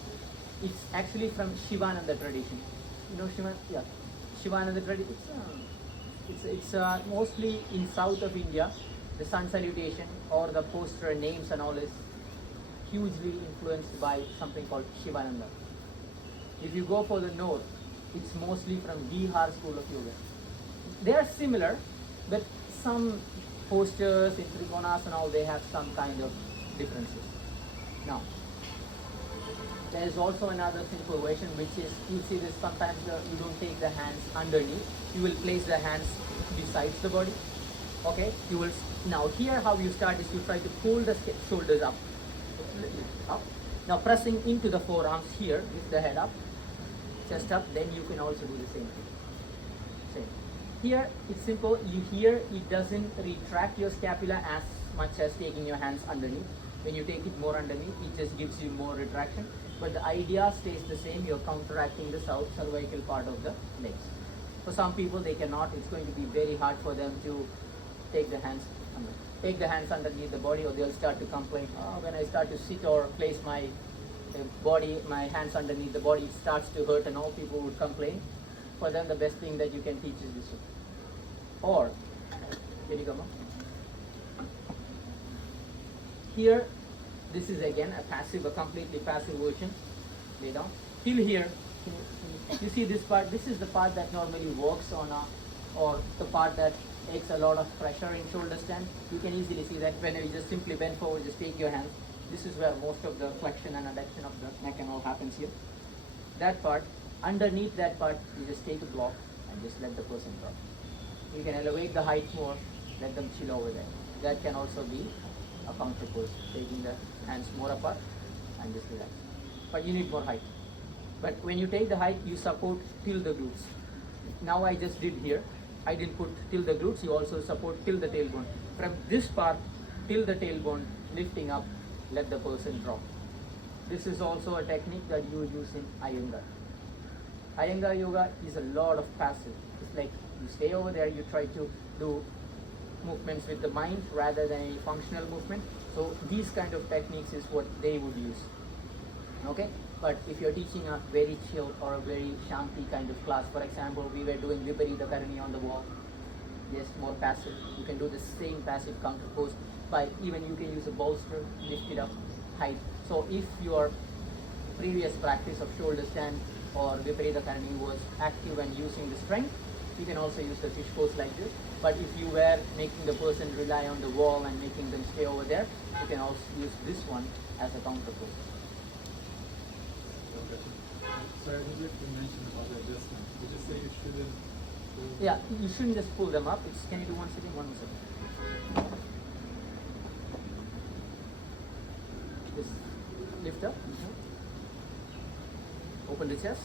it's actually from Shivananda tradition. You know Shivananda tradition. It's mostly in south of India. The sun salutation or the poster names and all is hugely influenced by something called Shivananda. If you go for the north, it's mostly from Bihar school of yoga. They are similar, but some postures in Trikonasana and all, they have some kind of differences. Now, there is also another simple version, which is, you see this, sometimes you don't take the hands underneath, you will place the hands besides the body. Okay, you will, now here how you start is you try to pull the shoulders up. Now pressing into the forearms here, lift the head up, chest up, then you can also do the same thing. Same. Here it's simple, here it doesn't retract your scapula as much as taking your hands underneath. When you take it more underneath, it just gives you more retraction. But the idea stays the same, you're counteracting the cervical part of the legs. For some people they cannot, it's going to be very hard for them to take the hands underneath the body, or they'll start to complain, when I start to sit or place my my hands underneath the body, it starts to hurt, and all people would complain. For them, the best thing that you can teach is this one. Or, can you come up? Here, this is again a completely passive version. Lay down. Till here, you see this part, this is the part that normally works on or the part that takes a lot of pressure in shoulder stand. You can easily see that when you just simply bend forward, just take your hands. This is where most of the flexion and adduction of the neck and all happens here. That part, underneath that part, you just take a block and just let the person drop. You can elevate the height more, let them chill over there. That can also be a counter pose, taking the hands more apart and just relax. But you need more height. But when you take the height, you support till the glutes. Now I just did here. I didn't put till the glutes, you also support till the tailbone. From this part till the tailbone, lifting up, let the person drop. This is also a technique that you use in Iyengar. Iyengar yoga is a lot of passive. It's like you stay over there, you try to do movements with the mind rather than any functional movement. So these kind of techniques is what they would use. Okay? But if you're teaching a very chill or a very shanti kind of class, for example, we were doing Viparita Karani on the wall, just more passive. You can do the same passive counter pose by even you can use a bolster, lift it up, height. So if your previous practice of shoulder stand or Viparita Karani was active and using the strength, you can also use the fish pose like this. But if you were making the person rely on the wall and making them stay over there, you can also use this one as a counter pose. Sorry, I would like to mention about the adjustment. Did you say you shouldn't do Yeah, you shouldn't just pull them up. Can you do one sitting? One more second. Just lift up. Open the chest.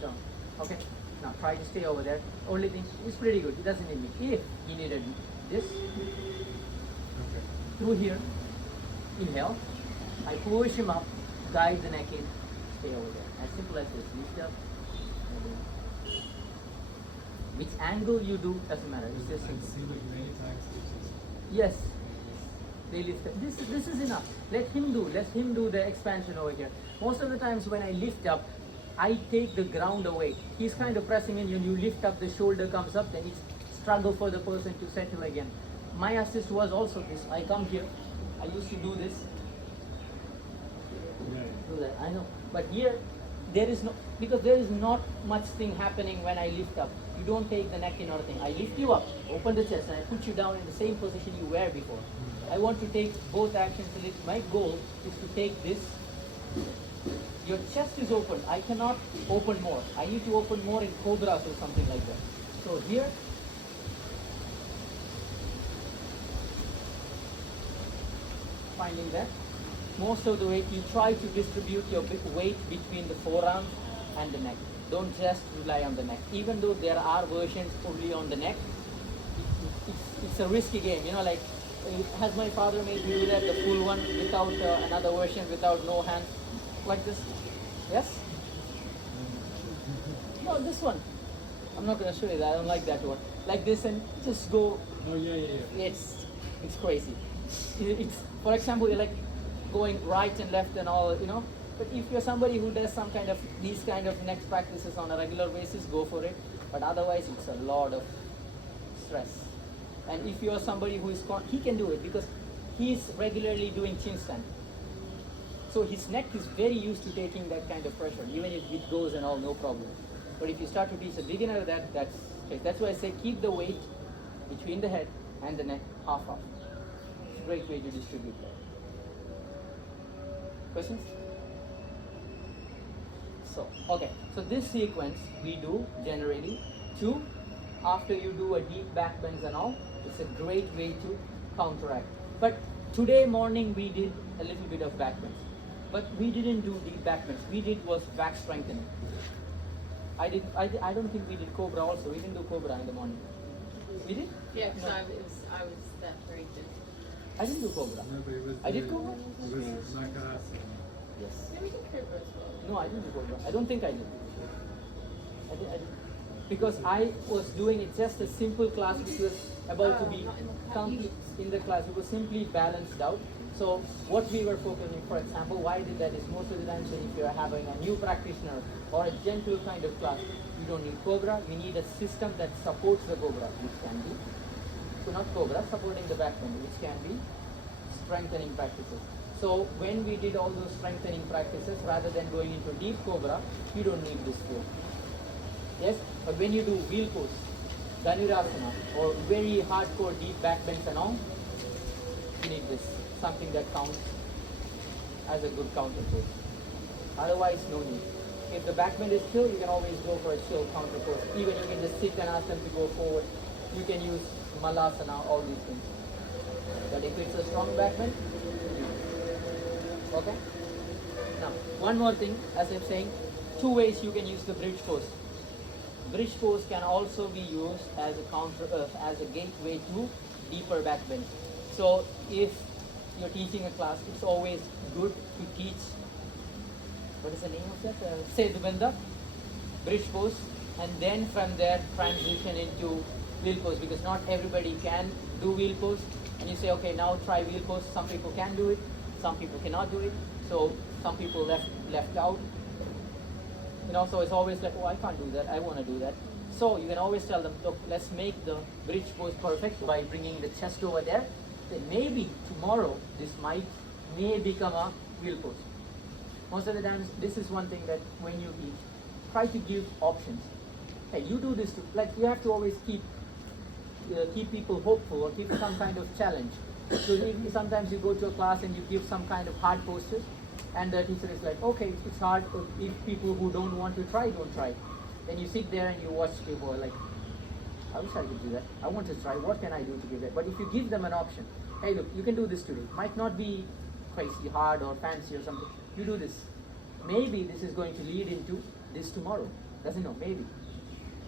Down. Okay. Now try to stay over there. Only thing, it's pretty good. It doesn't need me. If you needed this, Okay. through here, inhale. I push him up, guide the neck in, stay over there. As simple as this. Lift up. Which angle you do doesn't matter. It's just I've simple. seen like many times teachers. Yes. They lift up. This is enough. Let him do the expansion over here. Most of the times when I lift up, I take the ground away. He's kind of pressing in. When you lift up, the shoulder comes up, then it's struggle for the person to settle again. My assist was also this. I come here. I used to do this. Right. Do that. I know. But here, there is no, because there is not much thing happening when I lift up. You don't take the neck in or thing. I lift you up, open the chest, and I put you down in the same position you were before. I want to take both actions. My goal is to take this. Your chest is open. I cannot open more. I need to open more in cobras or something like that. So here, finding that. Most of the weight, you try to distribute your weight between the forearms and the neck. Don't just rely on the neck. Even though there are versions only on the neck, it's a risky game. You know, like, has my father made me do that, the full one, without another version, without no hands, like this? Yes? No, this one. I'm not going to show you that. I don't like that one. Like this, and just go. Oh yeah. It's crazy. It's, for example, you're like going right and left and all, you know. But if you're somebody who does some kind of these kind of neck practices on a regular basis, go for it. But otherwise, it's a lot of stress. And if you're somebody who is he can do it because he's regularly doing chin stand. So his neck is very used to taking that kind of pressure, even if it goes and all, no problem. But if you start to teach a beginner that's why I say keep the weight between the head and the neck half. It's a great way to distribute that. Questions? So this sequence we do generally after you do a deep back bends and all. It's a great way to counteract. But today morning we did a little bit of back bends. But we didn't do deep back bends. We did was back strengthening. I don't think we did cobra also. We didn't do cobra in the morning. We did? Yeah, because No. I was that very good. I didn't do cobra. No, but it was. I did cobra? It was HALASANA. Yes. Yeah, we did Cobra as well. No, I didn't do cobra. I don't think I did. I did. Because I was doing it just a simple class which was about to be not in the class. complete in the class. It was simply balanced out. So what we were focusing, for example, why I did that is most of the time, say if you're having a new practitioner or a gentle kind of class, you don't need cobra. You need a system that supports the cobra, which can be, so not cobra, supporting the back bend, which can be strengthening practices. So when we did all those strengthening practices, rather than going into deep cobra, you don't need this flow. Yes, but when you do wheel pose, dhanurasana, or very hardcore deep back bends and all, you need this, something that counts as a good counter pose. Otherwise, no need. If the back bend is chill, you can always go for a chill counter pose. Even you can just sit and ask them to go forward. You can use malasana, all these things. But if it's a strong back bend, okay? Now, one more thing, as I'm saying, 2 ways you can use the bridge pose. Bridge pose can also be used as a as a gateway to deeper back bend. So if you're teaching a class, it's always good to teach, what is the name of that? Sedubanda, bridge pose, and then from there transition into wheel pose, because not everybody can do wheel pose. And you say, okay, now try wheel pose. Some people can do it, some people cannot do it. So some people left out. You know, so it's always like, oh, I can't do that, I want to do that. So you can always tell them, look, let's make the bridge pose perfect by bringing the chest over there. Then maybe tomorrow this may become a wheel pose. Most of the times, this is one thing that when you teach, try to give options. Hey, you do this too. Like, you have to always keep people hopeful or give some kind of challenge. So sometimes you go to a class and you give some kind of hard postures, And the teacher is like, okay, it's hard. If people who don't want to try, don't try. Then you sit there and you watch people like, I wish I could do that. I want to try. What can I do to give that? But if you give them an option, hey, look, you can do this today. Might not be crazy hard or fancy or something. You do this. Maybe this is going to lead into this tomorrow. Doesn't know. Maybe.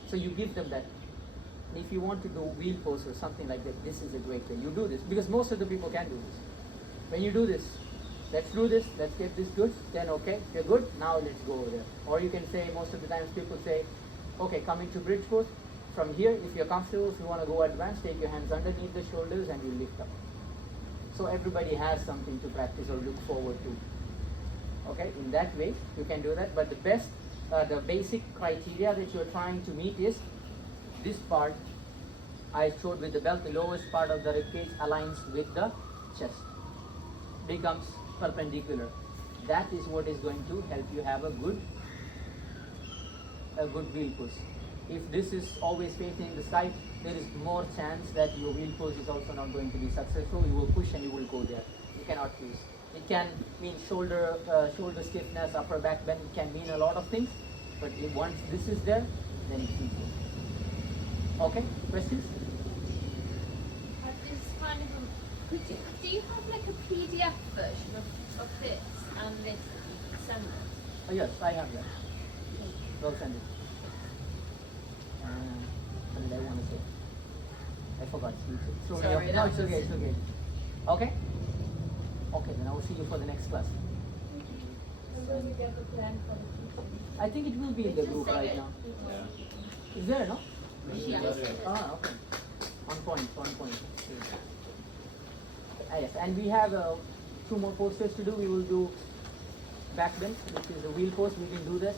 So you give them that. And if you want to do wheel pose or something like that, this is a great way. You do this because most of the people can do this. When you do this, let's do this. Let's get this good. Then okay, if you're good. Now let's go over there. Or you can say, most of the times people say, okay, come into bridge pose. From here, if you're comfortable, if you want to go advanced, take your hands underneath the shoulders and you lift up. So everybody has something to practice or look forward to. Okay, in that way, you can do that. But the best, the basic criteria that you're trying to meet is this part I showed with the belt, the lowest part of the rib cage aligns with the chest, becomes perpendicular. That is what is going to help you have a good wheel pose. If this is always facing the sky, there is more chance that your wheel pose is also not going to be successful. You will push and you will go there. You cannot use. It can mean shoulder stiffness, upper back bend. It can mean a lot of things. But once this is there, then it's easy. Okay, questions? This is kind of do you have like a PDF version of this and this that you can send us? Oh, yes, I have that. I'll send it. What did I want to say? I forgot. Sorry, No, it's okay, it's okay. Okay? Okay, then I will see you for the next class. And when we get the plan for the teaching. I think it will be in the group right now. Is there, no? Yeah. Ah, okay. On point, on point. Ah, yes, and we have 2 more posters to do. We will do back bend, which is the wheel pose. We can do that.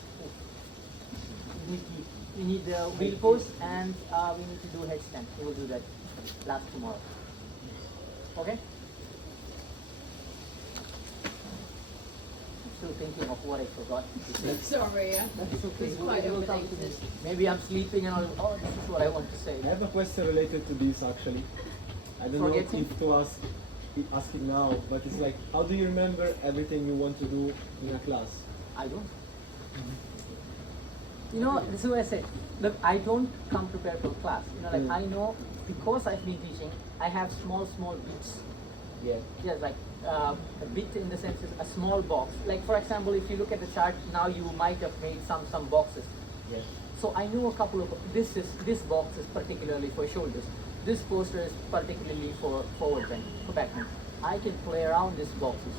We need the wheel pose and we need to do headstand. We will do that tomorrow. Okay? Still thinking of what I forgot. Sorry, yeah. That's okay. It's quite It will come to me. overrated. Maybe I'm sleeping and oh, this is what I want to say. I have a question related to this actually. I don't know Forgetting? if to ask it now, but it's like, how do you remember everything you want to do in a class? I don't. You know, this is what I say. Look, I don't come prepared for class. You know, like I know because I've been teaching, I have small bits. Yeah. Yes, like a bit in the sense is a small box. Like for example, if you look at the chart now, you might have made some boxes. Yeah. So I know a couple of this box is particularly for shoulders. This poster is particularly for forward bend, for back bend. I can play around these boxes,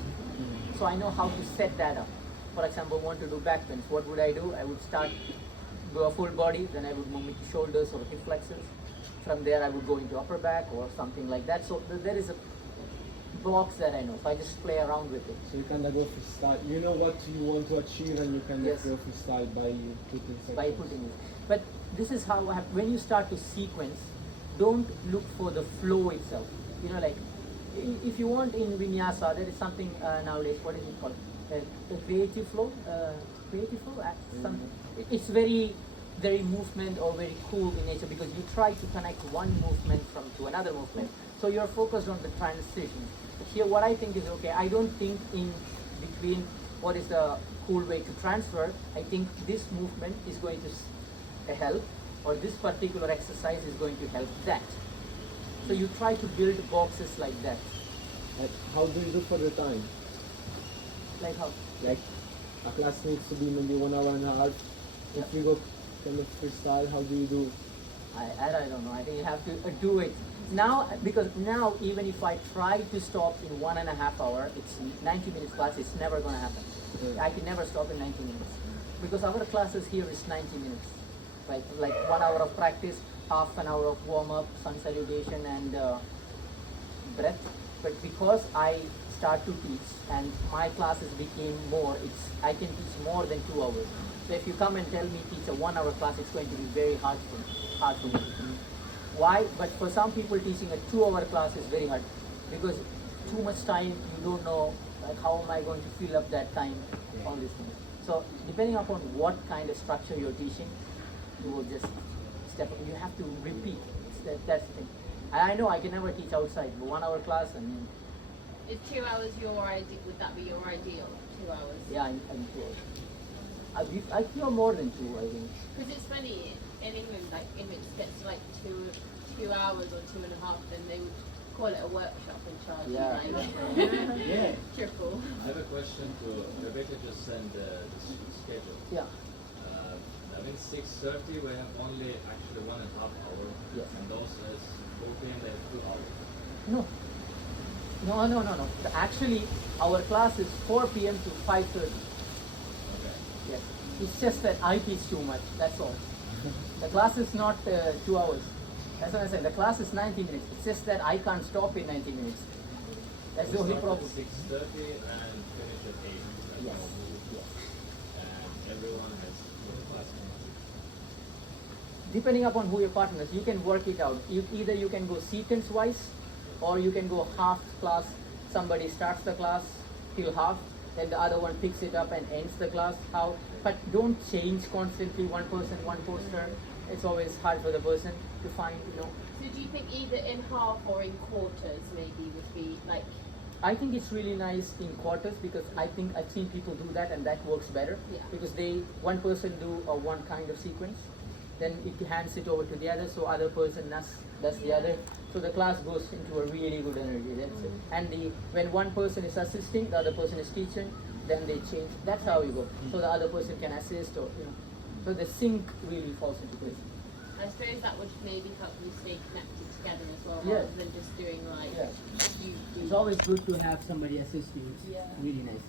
so I know how to set that up. For example, want to do back bends. What would I do? I would start go a full body, then I would move into shoulders or hip flexors. From there, I would go into upper back or something like that. So there is a box that I know. So I just play around with it. So you kind of go freestyle. You know what you want to achieve, and you can Yes. go freestyle by putting sections. By putting it. But this is how when you start to sequence, don't look for the flow itself. You know, like if you want in vinyasa, there is something nowadays. What is it called? The creative flow. Creative flow. Something. It's very movement or very cool in nature because you try to connect one movement to another movement. So you're focused on the transition. But here, what I think is okay. I don't think in between what is the cool way to transfer. I think this movement is going to help, or this particular exercise is going to help that. So you try to build boxes like that. Like, how do you do for the time? Like how? Like a class needs to be maybe 1 hour and a half. If you go kind of freestyle, how do you do? I don't know. I think you have to do it now, because now even if I try to stop in 1.5 hours, it's 90 minutes class. It's never gonna happen. Yeah. I can never stop in 90 minutes because our classes here is 90 minutes. Like 1 hour of practice, half an hour of warm up, sun salutation, and breath. But because I start to teach and my classes became more, I can teach more than 2 hours. So if you come and tell me teach a 1 hour class, it's going to be very hard for me. Why? But for some people, teaching a 2 hour class is very hard because too much time, you don't know like how am I going to fill up that time, all these things. So depending upon what kind of structure you're teaching, you will just step up. You have to repeat. That's the thing. I know I can never teach outside, but 1 hour class, I mean, Is 2 hours your ideal? Would that be your ideal? 2 hours. Yeah, I'm sure. I feel more than 2, I think. Because it's funny, in England, like if it gets to like 2 hours or 2.5, then they would call it a workshop and charge Yeah. you like Yeah. triple. I have a question to Rebecca. Just send the schedule. Yeah. I mean 6:30. We have only actually 1.5 hour. Yes. And also it's 4 p.m. They have 2 hours. No. No. Actually, our class is 4 p.m. to 5:30. Okay. Yes. It's just that I teach too much. That's all. The class is not 2 hours. That's what I said. The class is 90 minutes. It's just that I can't stop in 90 minutes. That's the We only start problem. at 6:30 and finish at 8. That's Yes. normal. Yes. And everyone has one class. Depending upon who your partner is, you can work it out. Either you can go sequence wise, or you can go half class. Somebody starts the class till half, then the other one picks it up and ends the class. How? But don't change constantly. One person, one poster. It's always hard for the person to find. So do you think either in half or in quarters maybe would be like, I think it's really nice in quarters because I think I've seen people do that and that works better. Yeah. Because one person do one kind of sequence, then it hands it over to the other, so other person does the other. So the class goes into a really good energy. That's it. And when one person is assisting, the other person is teaching, then they change. That's how you go. So the other person can assist, or so the sync really falls into place. I suppose that would maybe help you stay connected together as well, Yeah. rather than just doing like Yeah. you do. It's always good to have somebody assist you. It's Yeah. really nice.